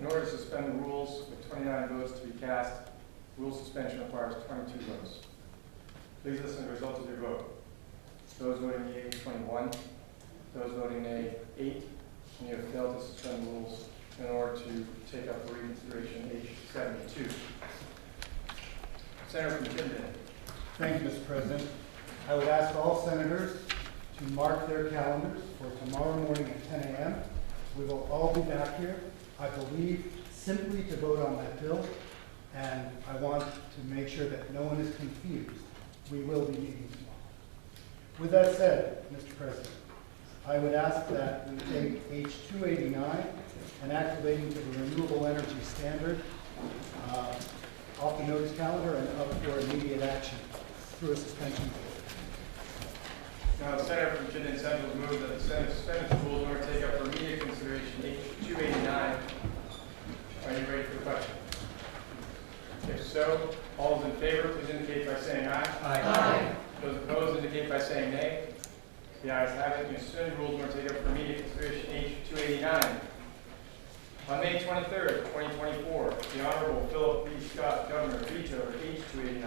In order to suspend the rules with 29 votes to be cast, rule suspension requires 22 votes. Please listen to the results of your vote. Those voting yea, 21. Those voting nay, 8. And you have failed to suspend the rules in order to take up for reconsideration H-72. Senator from Chittenden. Thank you, Mr. President. I would ask all senators to mark their calendars for tomorrow morning at 10 a.m. We will all be back here, I believe, simply to vote on that bill, and I want to make sure that no one is confused. We will be meeting tomorrow. With that said, Mr. President, I would ask that we take H-289 and act relating to the renewable energy standard off the notice calendar and up for immediate action through a suspension. Now, the Senator from Chittenden Central has moved that the Senate suspend the rules in order to take up for immediate consideration H-289. Are you ready for the question? If so, all those in favor, please indicate by saying aye. Aye. Those opposed indicate by saying nay. The ayes have it. You suspend the rules in order to take up for immediate consideration H-289. On May 23rd, 2024, the Honorable Phillip B. Scott, Governor, vetoed H-289,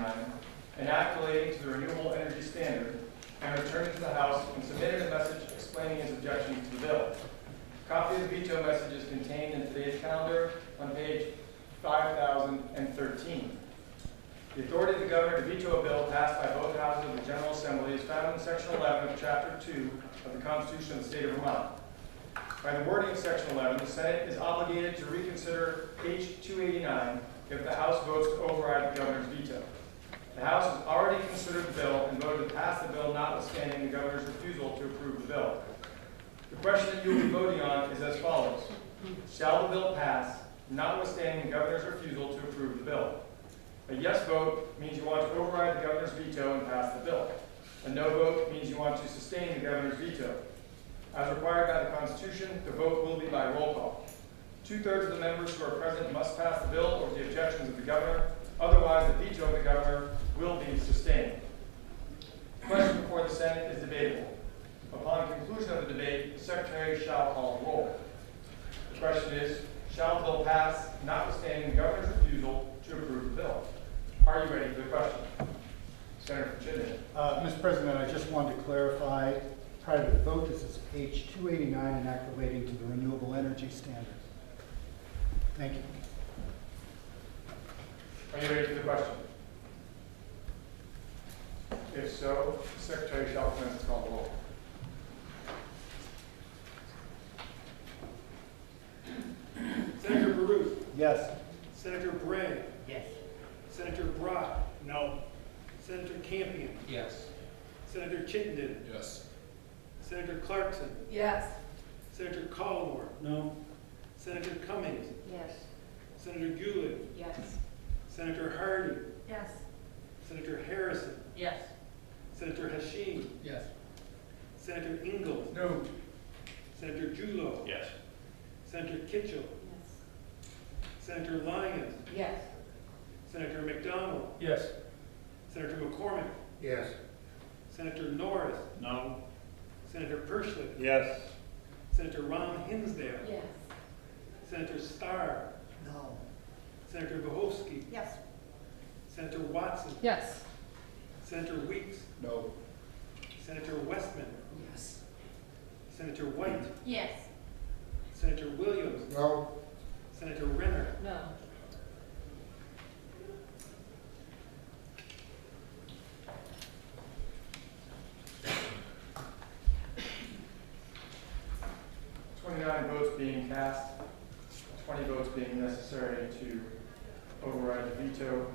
an act relating to the renewable energy standard, and returned it to the House and submitted a message explaining his objections to the bill. A copy of the veto message is contained in today's calendar on page 5013. The authority of the governor to veto a bill passed by both houses of the General Assembly is found in Section 11 of Chapter 2 of the Constitution of the State of Vermont. By the wording of Section 11, the Senate is obligated to reconsider H-289 if the House votes to override the governor's veto. The House has already considered the bill and voted to pass the bill notwithstanding the governor's refusal to approve the bill. The question that you will be voting on is as follows. Shall the bill pass notwithstanding the governor's refusal to approve the bill? A yes vote means you want to override the governor's veto and pass the bill. A no vote means you want to sustain the governor's veto. As required by the Constitution, the vote will be by roll call. 2/3 of the members who are present must pass the bill over the objections of the governor. Otherwise, the veto of the governor will be sustained. The question before the Senate is debatable. Upon conclusion of the debate, the Secretary shall call the roll. The question is, shall the bill pass notwithstanding the governor's refusal to approve the bill? Are you ready for the question? Senator from Chittenden. Mr. President, I just wanted to clarify, prior to the vote, this is H-289, an act relating to the renewable energy standard. Thank you. Are you ready for the question? If so, the Secretary shall commence to call the roll. Senator Baruth. Yes. Senator Bray. Yes. Senator Brock. No. Senator Campion. Yes. Senator Chittenden. Yes. Senator Clarkson. Yes. Senator Collmore. No. Senator Cummings. Yes. Senator Gulick. Yes. Senator Hardy. Yes. Senator Harrison. Yes. Senator Hashim. Yes. Senator Ingalls. No. Senator Julo. Yes. Senator Kitchell. Senator Lyons. Yes. Senator McDonald. Yes. Senator McCormick. Yes. Senator Norris. No. Senator Perschlick. Yes. Senator Ron Hinsdale. Yes. Senator Starr. No. Senator Bohovsky. Yes. Senator Watson. Yes. Senator Weeks. No. Senator Westman. Yes. Senator White. Yes. Senator Williams. No. Senator Renner. No. Votes being cast, 20 votes being necessary to override the veto.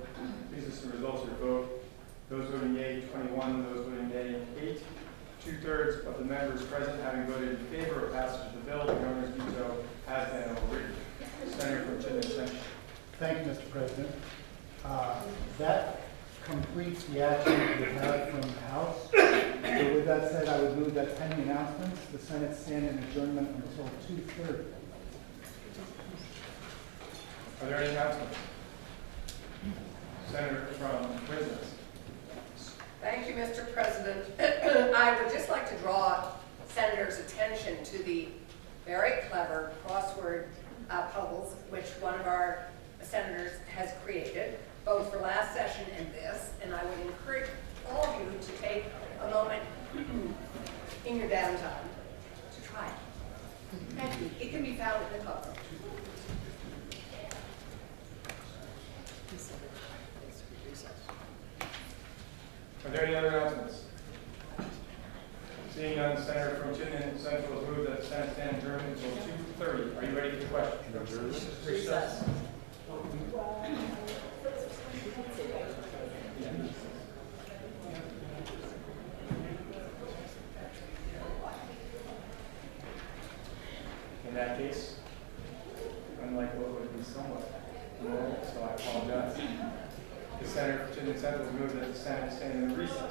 These are some results of your vote. Those voting yea, 21. Those voting nay, 8. 2/3 of the members present having voted in favor of passage of the bill, the governor's veto has been overridden. Senator from Chittenden Central. Thank you, Mr. President. That completes the action that we have from the House. So with that said, I would move that pending announcements, the Senate stand in adjournment until 2:30. Are there any announcements? Senator from Business. Thank you, Mr. President. I would just like to draw Senators' attention to the very clever crossword puzzles which one of our senators has created, both for last session and this, and I would encourage all of you to take a moment in your downtime to try it. Thank you. It can be found in the cover. Are there any other announcements? Seeing none, Senator from Chittenden Central has moved that the Senate stand adjourned until 2:30. Are you ready for the question? Recess. In that case, unlike what would be somewhat normal, so I apologize. The Senator for Chittenden Central has moved that the Senate stand in recess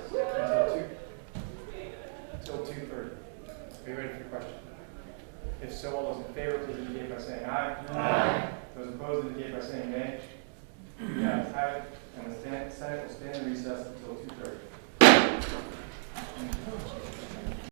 until 2:30. Are you ready for your question? If so, all those in favor, please indicate by saying aye. Aye. Those opposed indicate by saying nay. The ayes have it, and the Senate will stand in recess until 2:30.